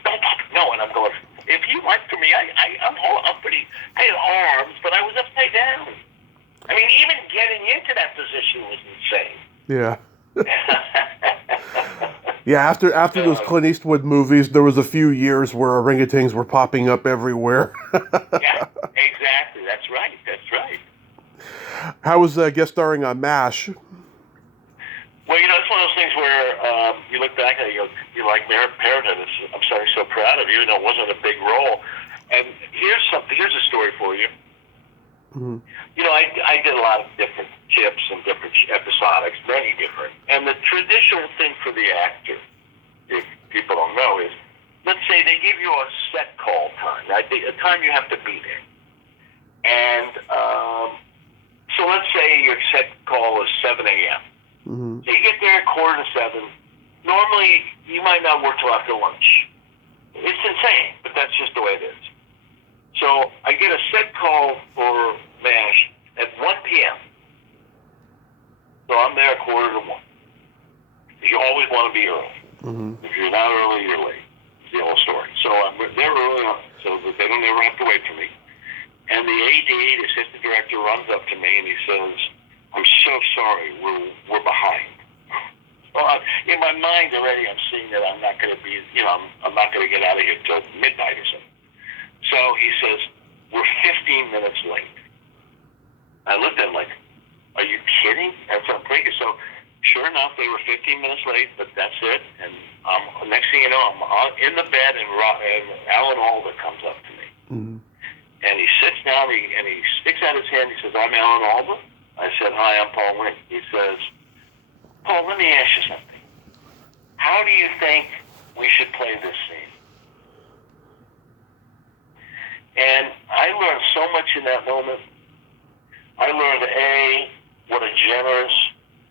no, and I'm going, if you went for me, I'm pretty, I had arms, but I was upside down. I mean, even getting into that position was insane. Yeah. Yeah, after those Clint Eastwood movies, there was a few years where orangutans were popping up everywhere. Yeah, exactly. That's right. How was guest starring on MASH? Well, it's one of those things where you look back and you like Parenthood. I'm so proud of you, even though it wasn't a big role. And here's a story for you. Mm-hmm. I did a lot of different chips and different episodics, many different. And the traditional thing for the actor, if people don't know, is, let's say they give you a set call time, right? A time you have to be there. And so let's say your set call is 7 a.m. Mm-hmm. So you get there at 6:45. Normally, you might not work till after lunch. It's insane, but that's just the way it is. So I get a set call for MASH at 1 p.m. So I'm there at 1:45. You always want to be early. Mm-hmm. If you're not early, you're late. It's the whole story. So I'm there early on, so that they don't ever have to wait for me. And the AD, the assistant director, runs up to me and he says, "I'm so sorry, we're behind." Well, in my mind already, I'm seeing that I'm not going to be, I'm not going to get out of here till midnight or something. So he says, "We're 15 minutes late." I looked at him like, "Are you kidding?" That's unbreakable. So sure enough, they were 15 minutes late, but that's it. And next thing you know, I'm in the bed, and Alan Alda comes up to me. Mm-hmm. And he sits down, and he sticks out his hand. He says, "I'm Alan Alda." I said, "Hi, I'm Paul Linke." He says, "Paul, let me ask you something. How do you think we should play this scene?" And I learned so much in that moment. I learned, A, what a generous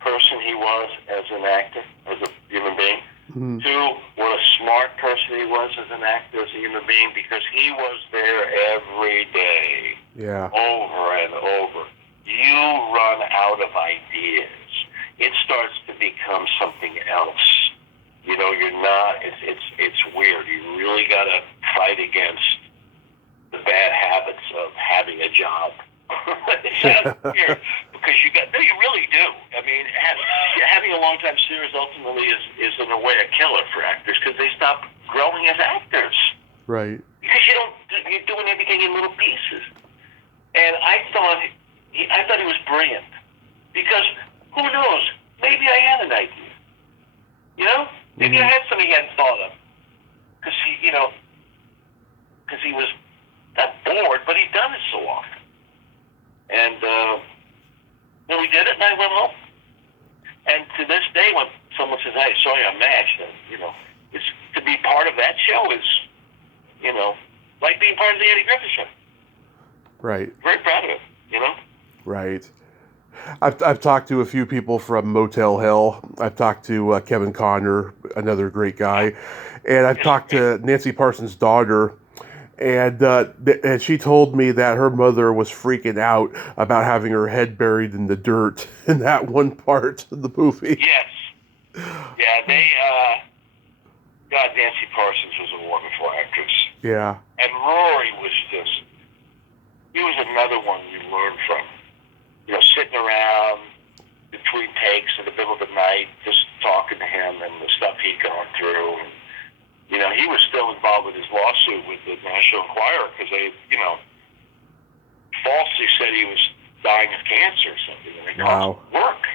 person he was as an actor, as a human being. Mm-hmm. 2, what a smart person he was as an actor, as a human being, because he was there every day, Yeah. over and over. You run out of ideas. It starts to become something else. You know, you're not, it's weird. You really got to fight against the bad habits of having a job. It sounds weird, because you really do. I mean, having a long-time series ultimately is in a way a killer for actors, because they stop growing as actors. Right. Because you're doing everything in little pieces. And I thought he was brilliant, because who knows? Maybe I had an idea. You know, maybe I had something he hadn't thought of. Because he was not bored, but he'd done it so often. And we did it, and I went home. And to this day, when someone says, "Hey, sorry, I'm matched," and it's to be part of that show is, like being part of the Eddie Griffith Show. Right. Very proud of it. Right. I've talked to a few people from Motel Hell. I've talked to Kevin Conner, another great guy, and I've talked to Nancy Parsons' daughter. And she told me that her mother was freaking out about having her head buried in the dirt in that one part of the movie. Yes. Yeah, Nancy Parsons was a wonderful actress. Yeah. And Rory was he was another one you learned from. Sitting around between takes in the middle of the night, just talking to him and the stuff he'd gone through. And, he was still involved with his lawsuit with the National Enquirer, because they, falsely said he was dying of cancer or something, and they caused work.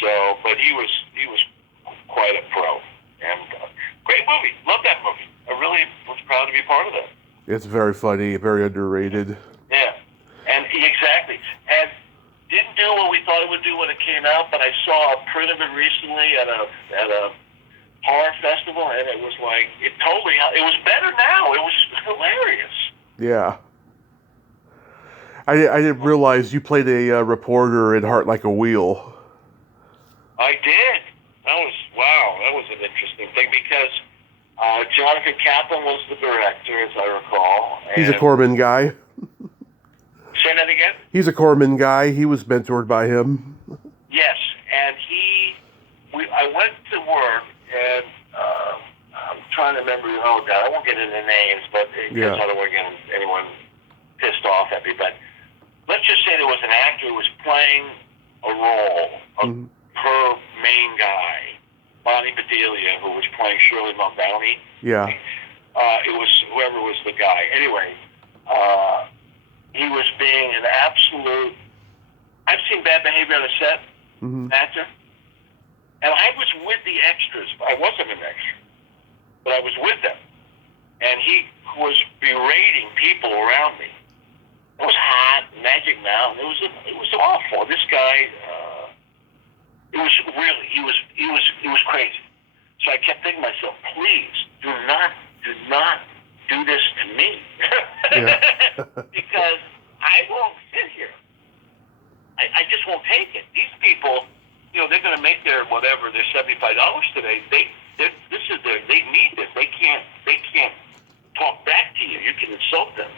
So, but he was quite a pro, and great movie. Love that movie. I really was proud to be part of that. It's very funny, very underrated. Yeah, and exactly. And didn't do what we thought it would do when it came out, but I saw a print of it recently at a horror festival, and it was like, it was better now. It was hilarious. Yeah. I didn't realize you played a reporter in Heart Like a Wheel. I did. That was an interesting thing, because Jonathan Kaplan was the director, as I recall. He's a Corman guy. Say that again? He's a Corman guy. He was mentored by him. Yes, and I went to work, and I'm trying to remember, oh God, I won't get into names, but because I don't want to get anyone pissed off at me, but let's just say there was an actor who was playing a role of her main guy, Bonnie Bedelia, who was playing Shirley Muldowney. Yeah. It was whoever was the guy. Anyway, he was being an absolute... I've seen bad behavior on a set, actor. And I was with the extras. I wasn't an extra, but I was with them. And he was berating people around me. It was hot, Magic Mountain. It was awful. This guy, he was crazy. So I kept thinking to myself, please do not do this to me, because I won't sit here. I just won't take it. These people, they're going to make their $75 today. They need this. They can't talk back to you. You can insult them.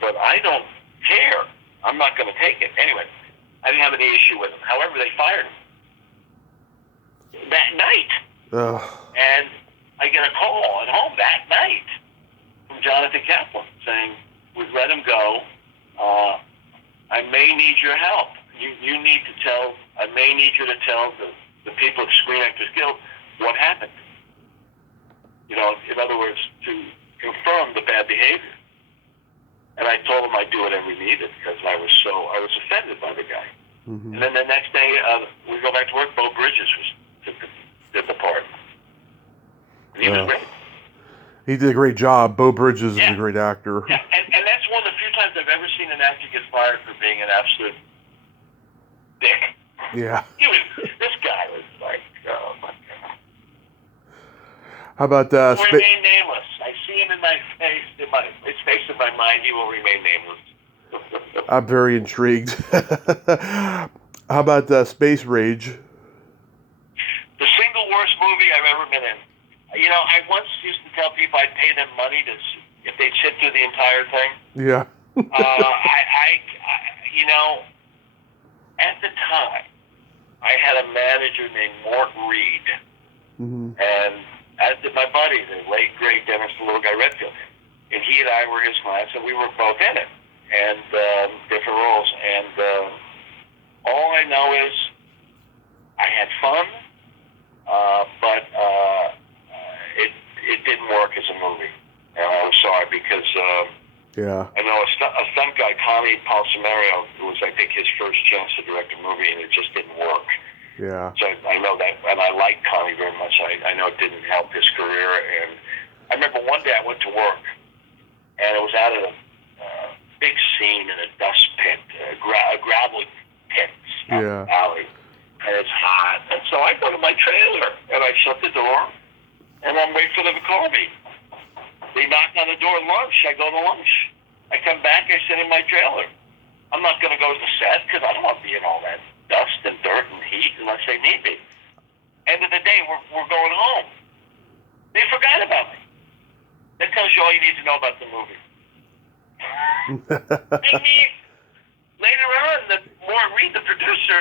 But I don't care. I'm not going to take it. Anyway, I didn't have any issue with them. However, they fired him that night. And I get a call at home that night from Jonathan Kaplan saying, "We've let him go. I may need your help. I may need you to tell the people of Screen Actors Guild what happened." In other words, to confirm the bad behavior. And I told him I'd do whatever he needed, because I was offended by the guy. And then the next And he was great. He did a great job. Beau Bridges is a great actor. Yeah, and that's one of the few times I've ever seen an actor get fired for being an absolute dick. Yeah. This guy was like, oh my God. How about remain nameless. I see him in my face, his face in my mind. He will remain nameless. I'm very intrigued. How about Space Rage? The single worst movie I've ever been in. You know, I once used to tell people I'd pay them money if they'd sit through the entire thing. Yeah. You know, at the time, I had a manager named Mort Reed, and as did my buddy, the late great Dennis the Little Guy Redfield, and he and I were his clients, and we were both in it, and different roles. And all I know is I had fun, but it didn't work as a movie, and I was sorry because. I know a stunt guy, Connie Palsamario, it was, I think, his first chance to direct a movie, and it just didn't work. Yeah. So I know that, and I like Connie very much. I know it didn't help his career, and I remember one day I went to work, and it was out of a big scene in a dust pit, a gravel pit alley, and it's hot. And so I go to my trailer, and I shut the door, and I'm waiting for them to call me. They knock on the door at lunch. I go to lunch. I come back. I sit in my trailer. I'm not going to go to the set because I don't want to be in all that dust and dirt and heat unless they need me. End of the day, we're going home. They forgot about me. That tells you all you need to know about the movie. I mean, later on, Mort Reed, the producer,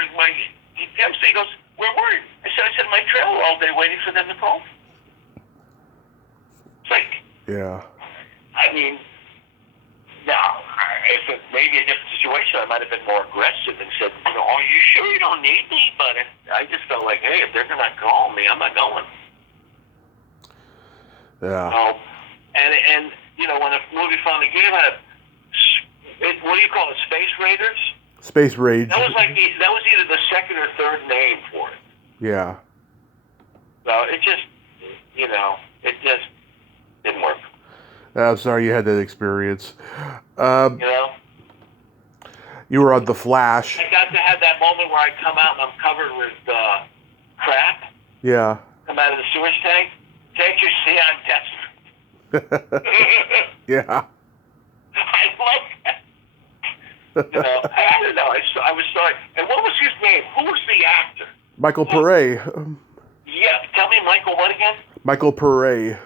he comes to me, he goes, "Where were you?" I said, in my trailer all day waiting for them to call me. It's like, yeah. I mean, now, if it maybe a different situation, I might have been more aggressive and said, you know, "Are you sure you don't need me?" But I just felt like, hey, if they're going to call me, I'm not going. Yeah. So, and you know, when a movie finally came out, what do you call it, Space Raiders? Space Rage. That was either the second or third name for it. Yeah. So it just, you know, it just didn't work. I'm sorry you had that experience. You know? You were on The Flash. I got to have that moment where I come out and I'm covered with crap. Yeah. Come out of the sewage tank. Can't you see I'm desperate? Yeah. I love that. You know, I don't know. I was sorry. And what was his name? Who was the actor? Michael Pare. Yeah, tell me, Michael what again? Michael Pare.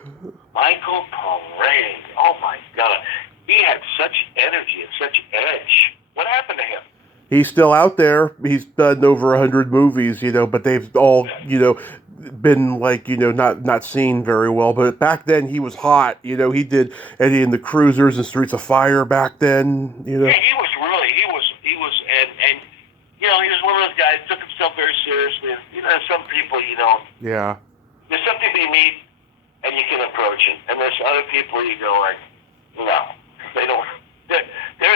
Michael Pare. Oh, my God. He had such energy and such edge. What happened to him? He's still out there. He's done over 100 movies, you know, but they've all, you know, been like, you know, not seen very well. But back then he was hot. You know, he did Eddie and the Cruisers and Streets of Fire back then, you know. Yeah, he was, and you know, he was one of those guys who took himself very seriously. And, you know, some people, you know. Yeah. There's some people you meet and you can approach it. And there's other people you go like, no, they don't. They're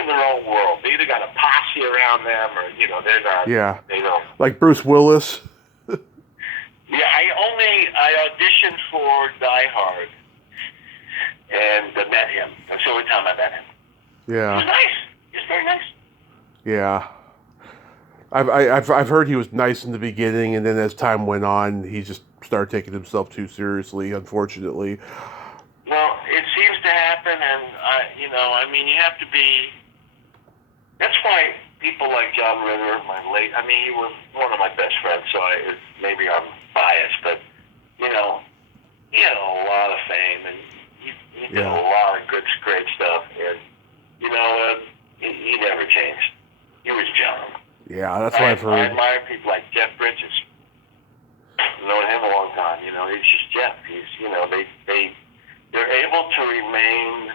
in their own world. They either got a posse around them or, you know, they're not. Yeah. They don't. Like Bruce Willis. Yeah, I auditioned for Die Hard and met him. That's the only time I met him. Yeah. He was nice. He was very nice. Yeah. I've heard he was nice in the beginning, and then as time went on, he just started taking himself too seriously, unfortunately. Well, it seems to happen, and you know, I mean, you have to be. That's why people like John Ritter, he was one of my best friends. So maybe I'm biased, but you know, he had a lot of fame, and he did a lot of good, great stuff, and you know, he never changed. He was John. Yeah, that's what I've heard. I admire people like Jeff Bridges. I've known him a long time. You know, he's just Jeff. He's, you know, they're able to remain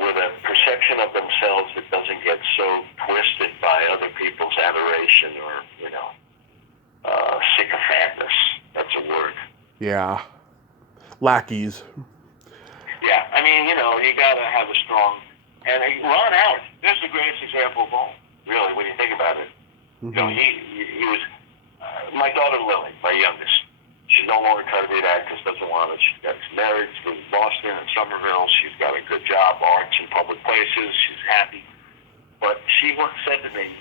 with a perception of themselves that doesn't get so twisted by other people's adoration or, you know, sycophantness. That's a word. Yeah. Lackeys. Yeah, I mean, you know, you got to have a strong. And Ron Howard, that's the greatest example of all, really, when you think about it. Mm-hmm. You know, he was. My daughter Lily, my youngest, she She's no longer trying to be an actress, doesn't want it. She got married to Boston and Somerville. She's got a good job, arts in public places. She's happy. But she once said to me,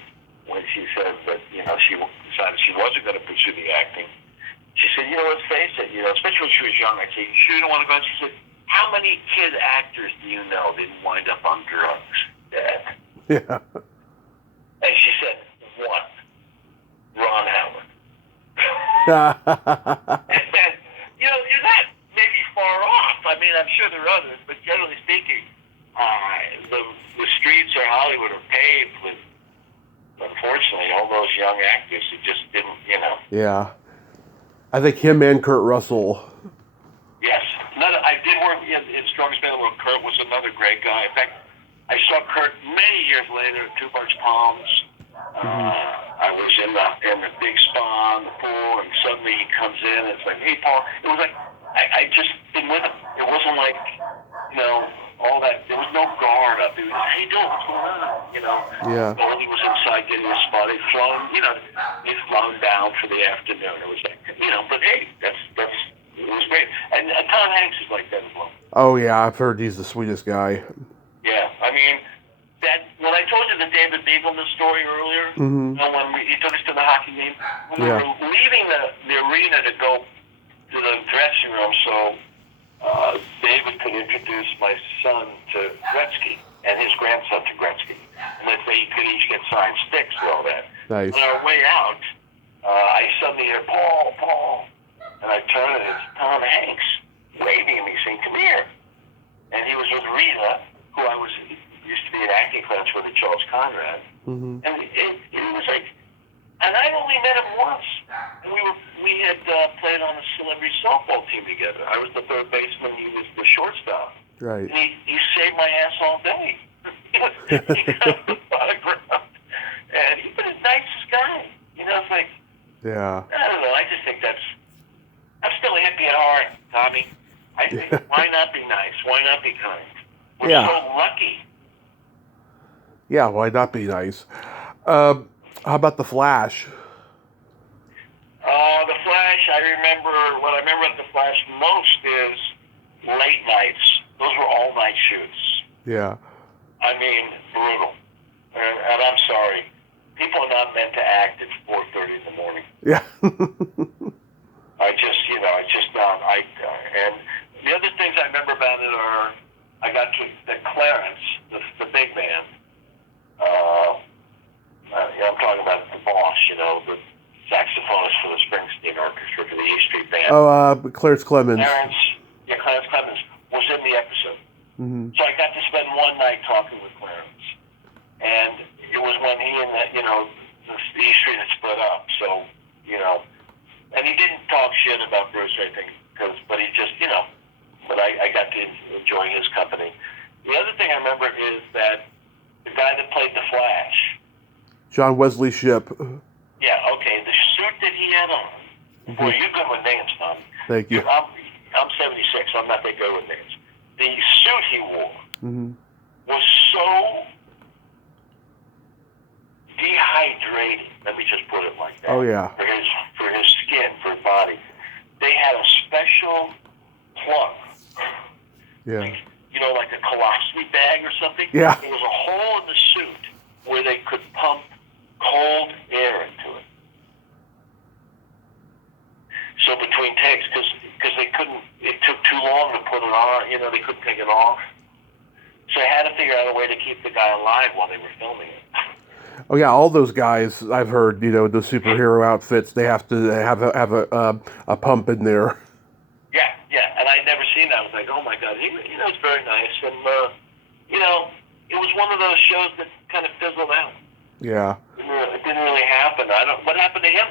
when she said that, she decided she wasn't going to pursue the acting, she said, let's face it, especially when she was young, I said, you sure you don't want to go? And she said, how many kid actors do you know didn't wind up on drugs, Dad? Yeah. And she said, one, Ron Howard. And, you're not maybe far off. I mean, I'm sure there are others, but generally speaking, the streets of Hollywood are paved with, unfortunately, all those young actors who just didn't, Yeah. I think him and Kurt Russell. Yes. I did work in Strongest Man in the World. Kurt was another great guy. In fact, I saw Kurt many years later at Two Birch Palms. I was in the big spa in the pool, and suddenly he comes in, and it's like, hey, Paul. It was like, I just been with him. It wasn't like, all that. There was no guard up. It was, how you doing? What's going on? Yeah. Goldie was inside getting a spa. They'd flown down for the afternoon. It was like, but hey, it was great. And Tom Hanks is like that as well. Oh, yeah, I've heard he's the sweetest guy. Yeah, I mean, when I told you the David Beagleman story earlier, when he took us to the hockey game, when we were leaving the arena to go to the dressing room so David could introduce my son to Gretzky and his grandson to Gretzky, and that they could each get signed sticks and all that. Nice. On our way out, I suddenly hear, Paul, and I turn and it's Tom Hanks waving at me saying, come here. And he was with Rita, who used to be an acting class with at Charles Conrad. And it was like, and I only met him once. And we had played on a celebrity softball team together. I was the third baseman, he was the shortstop. Right. And he saved my ass all day. He got the autograph. And he's been the nicest guy. It's like, yeah. I don't know, I just think I'm still a hippie at heart, Tommy. I think, why not be nice? Why not be kind? We're so lucky. Yeah, why not be nice? How about The Flash? The Flash, what I remember at The Flash most is late nights. Those were all-night shoots. Yeah. I mean, brutal. And I'm sorry. People are not meant to act at 4:30 in the morning. Yeah. And the other things I remember about it are, I got to Clarence, the big man. I'm talking about the boss, the saxophonist for the Springsteen Orchestra for the E Street Band. Oh, Clarence Clemens. Clarence Clemens was in the episode. So I got to spend one night talking with Clarence. And it was when he and the E Street had split up. So, and he didn't talk shit about Bruce or anything, but he just, but I got to enjoy his company. The other thing I remember is that the guy that played the Flash, John Wesley Shipp. Yeah, okay, the suit that he had on, boy, you're good with names, Tom. Thank you. I'm 76, so I'm not that good with names. The suit he wore was so dehydrating. Let me just put it like that. Oh, yeah. For his skin, for his body. They had a special plug. Yeah. Like a colostomy bag or something. Yeah. There was a hole in the suit where they could pump cold air into it. So between takes, because they couldn't, it took too long to put it on, they couldn't take it off. So they had to figure out a way to keep the guy alive while they were filming it. Oh yeah, all those guys I've heard, the superhero outfits, they have to have a pump in there. Yeah, and I'd never seen that. I was like, oh my God, it's very nice, and it was one of those shows that kind of fizzled out. Yeah. It didn't really happen. What happened to him?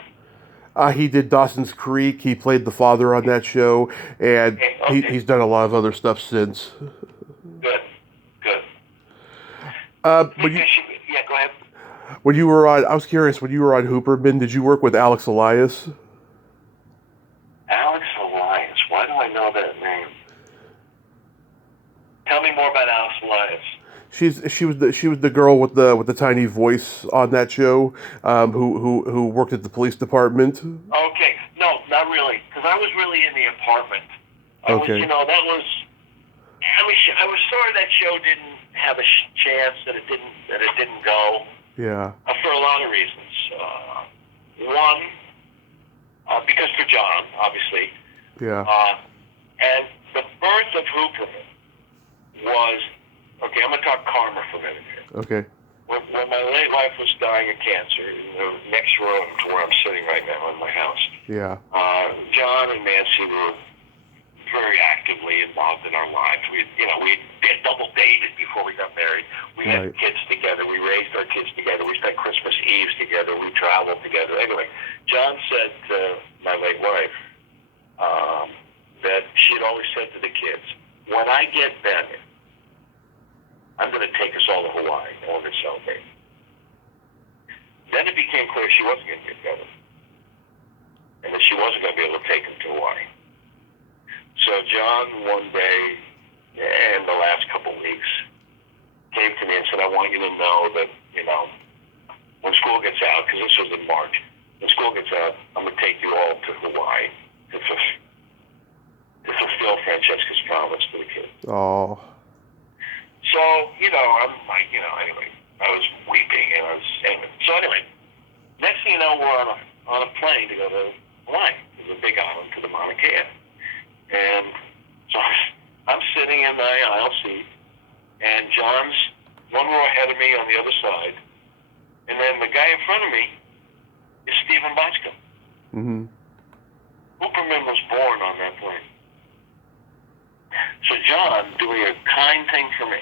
He did Dawson's Creek. He played the father on that show, and Okay. he's done a lot of other stuff since. Good. Yeah, go ahead. When you were on, I was curious, when you were on Hooperman, did you work with Alex Elias? Alex Elias. Why do I know that name? Tell me more about Alex Elias. She was the girl with the tiny voice on that show, who worked at the police department. Okay, no, not really, because because I was really in the apartment. I Okay. was, I was sorry that show didn't have a chance, that it didn't go. Yeah. For a lot of reasons. One, because for John, obviously. Yeah. And the birth of Hooperman was, okay, I'm going to talk karma for a minute here. Okay. When my late wife was dying of cancer, in the next room to where I'm sitting right now in my house, Yeah. John and Nancy were very actively involved in our lives. We double dated before we got married. We had kids together. We raised our kids together. We spent Christmas Eves together. We traveled together. Anyway, John said to my late wife that she had always said to the kids, when I get better, I'm going to take us all to Hawaii and we're going to celebrate. Then it became clear she wasn't going to get better, and that she wasn't going to be able to take them to Hawaii. So John, one day, in the last couple of weeks, came to me and said, I want you to know that, when school gets out, because this was in March, when school gets out, I'm going to take you all to Hawaii to fulfill Francesca's promise to the kids. Oh. So, I'm like, anyway, I was weeping, So anyway, next thing you know, we're on a plane to go to Hawaii. It's a big island to the Mauna Kea. And so I'm sitting in the aisle seat, and John's one row ahead of me on the other side, and then the guy in front of me is Stephen Bochco. Mm-hmm. Hooperman was born on that plane. So John, doing a kind thing for me,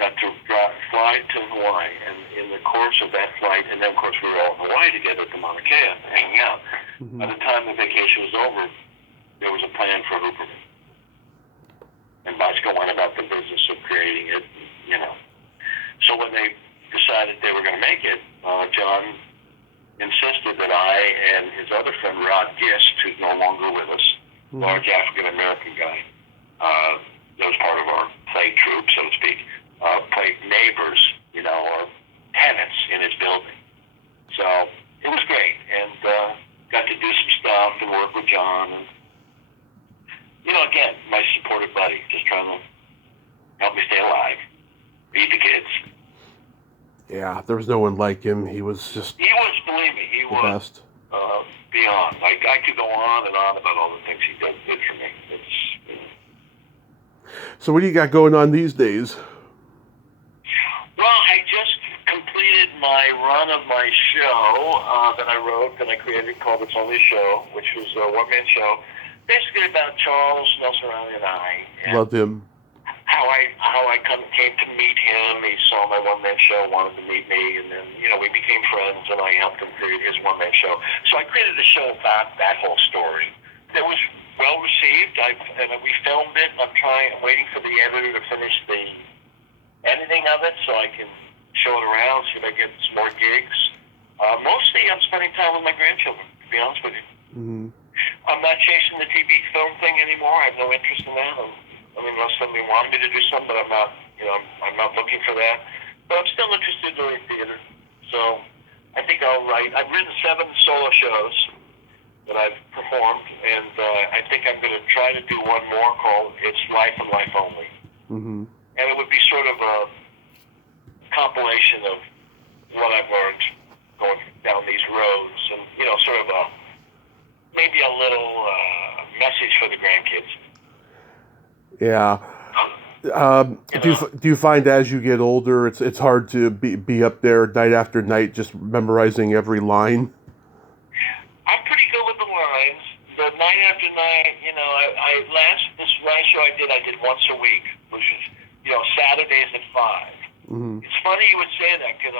got to fly to Hawaii, and in the course of that flight, and then of course we were all in Hawaii together at the Mauna Kea, hanging out. Mm-hmm. By the time the vacation was over, there was a plan for Hooperman. And Bochco went about the business of creating it, So when they decided they were going to make it, John insisted that I and his other friend, Rod Gist, who's no longer with us, large African-American guy, that was part of our play troupe, so to speak, played neighbors, or tenants in his building. So it was great, and got to do some stuff and work with John. And, again, my supportive buddy, just trying to help me stay alive, feed the kids. Yeah, there was no one like him. He was just... believe me, he the was best. Beyond. Like, I could go on and on about all the things he did for me. So what do you got going on these days? Well, I just completed my run of my show that I wrote and I created called It's Only a Show, which was a one-man show, basically about Charles Nelson Riley and I. And loved him. How I came to meet him. He saw my one-man show, wanted to meet me, and then, we became friends, and I helped him create his one-man show. So I created a show about that whole story. It was well-received, and we filmed it. I'm waiting for the editor to finish the editing of it so I can show it around, see if I get some more gigs. Mostly I'm spending time with my grandchildren, to be honest with you. Mm-hmm. I'm not chasing the TV film thing anymore. I have no interest in that. Unless somebody wanted me to do something, but I'm not looking for that. But I'm still interested in doing theater. So I think I'll write. I've written 7 solo shows that I've performed, and I think I'm going to try to do one more called It's Life and Life Only. Mm-hmm. And it would be sort of a compilation of what I've learned going down these roads, and sort of maybe a little message for the grandkids. Yeah. Do you find as you get older, it's hard to be up there night after night just memorizing every line? I'm pretty good with the lines. The night after night, this last show I did once a week, which was Saturdays at 5. Mm-hmm. It's funny you would say that because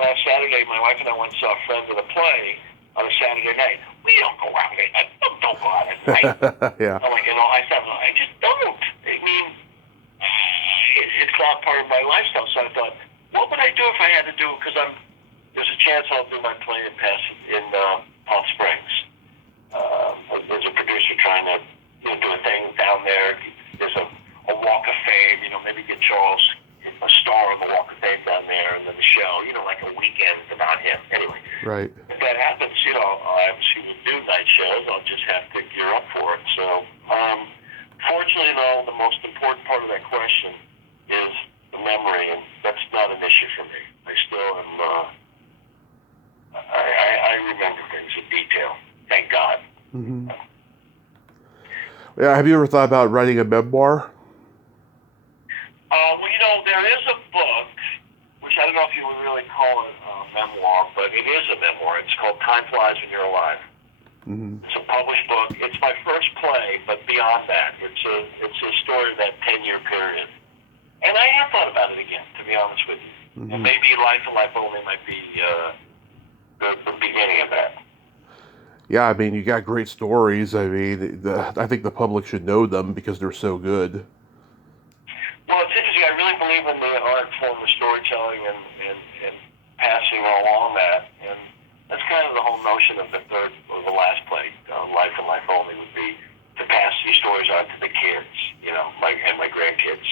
last Saturday my wife and I went and saw a friend at a play on a Saturday night. We don't go out at night. Don't go out at night. Yeah. I said, I just don't. I mean, it's not part of my lifestyle. So I thought, what would I do if I had to do it? Because there's a chance I'll do my play in Palm Springs. There's a producer trying to do a thing down there. There's a Walk of Fame. Maybe get Charles a star on the Walk of Fame down there, and then the show. Like a weekend about him. Anyway. Right. If that happens, I obviously would do night shows. for it. So, fortunately, though, the most important part of that question is the memory, and that's not an issue for me. I still am. I remember things in detail. Thank God. Mm-hmm. Yeah. Have you ever thought about writing a memoir? Well, there is a book, which I don't know if you would really call it a memoir, but it is a memoir. It's called Time Flies When You're Alive. Mm-hmm. It's a published book. It's my first play, but beyond that, it's a story of that 10-year period. And I have thought about it again, to be honest with you. Mm-hmm. And maybe Life and Life Only might be the beginning of that. Yeah, I mean, you got great stories. I mean, I think the public should know them because they're so good. Well, it's interesting. I really believe in the art form of storytelling and passing along that. And that's kind of the whole notion of the third or the last play, Life and Life Only, would be to pass these stories on to the kids, and my grandkids.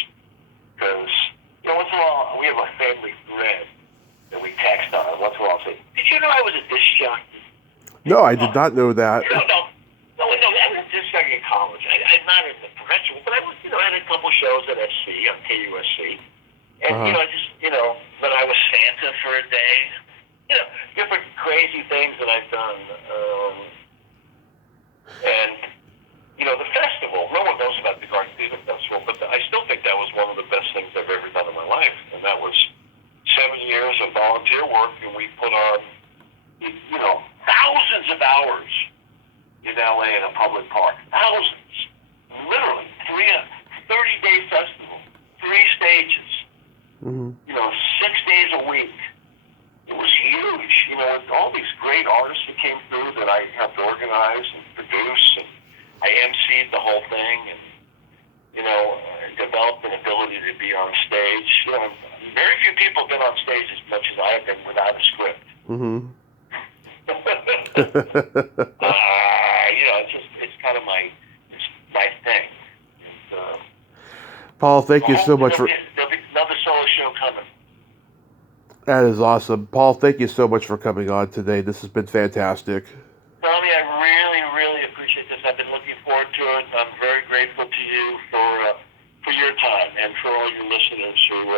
Because, once in a while, we have a family thread that we text on. Once in a while, I'll say, did you know I was a disc jockey? No, I did not know that. No, I was a disc jockey in college. I'm not in the professional, but I was, I had a couple shows at SC, on KUSC. And, but I was Santa for a day. Different crazy things that I've done. And, the festival, no one knows about the Garden Theater Festival, but I still think that was one of the best things I've ever done in my life. And that was 7 years of volunteer work, and we put on, thousands of hours in LA in a public park. Thousands. Literally. 30-day festival. 3 stages. Mm-hmm. 6 days a week. It was huge. With all these great artists that came through that I helped organize and produce, and I emceed the whole thing, and developed an ability to be on stage. Very few people have been on stage as much as I have been without a script. Mm-hmm. It's kind of my thing. Paul, thank you so much for... There'll be another solo show coming. That is awesome. Paul, thank you so much for coming on today. This has been fantastic. Tommy, I really, really appreciate this. I've been looking forward to it. I'm very grateful to you for your time and for all your listeners who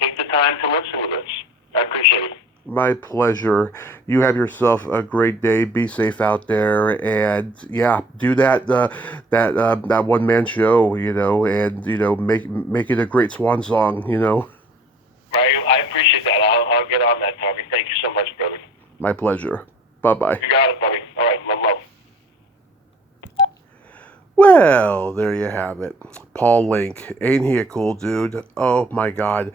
take the time to listen to this. I appreciate it. My pleasure. You have yourself a great day. Be safe out there, and do that that one man show, and make it a great swan song, I appreciate that. I'll get on that, Tommy. Thank you so much, brother. My pleasure. Bye-bye. You got it, buddy. All right, love. Well, there you have it. Paul Linke. Ain't he a cool dude? Oh my God.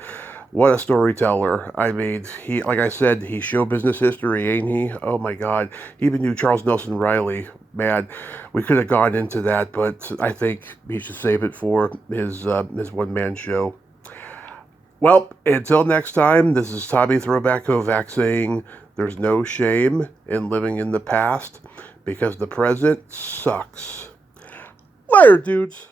What a storyteller. I mean, like I said, he's show business history, ain't he? Oh my God. He even knew Charles Nelson Riley. Man, we could have gone into that, but I think he should save it for his one-man show. Well, until next time, this is Tommy Throwback Kovac saying there's no shame in living in the past because the present sucks. Later, dudes.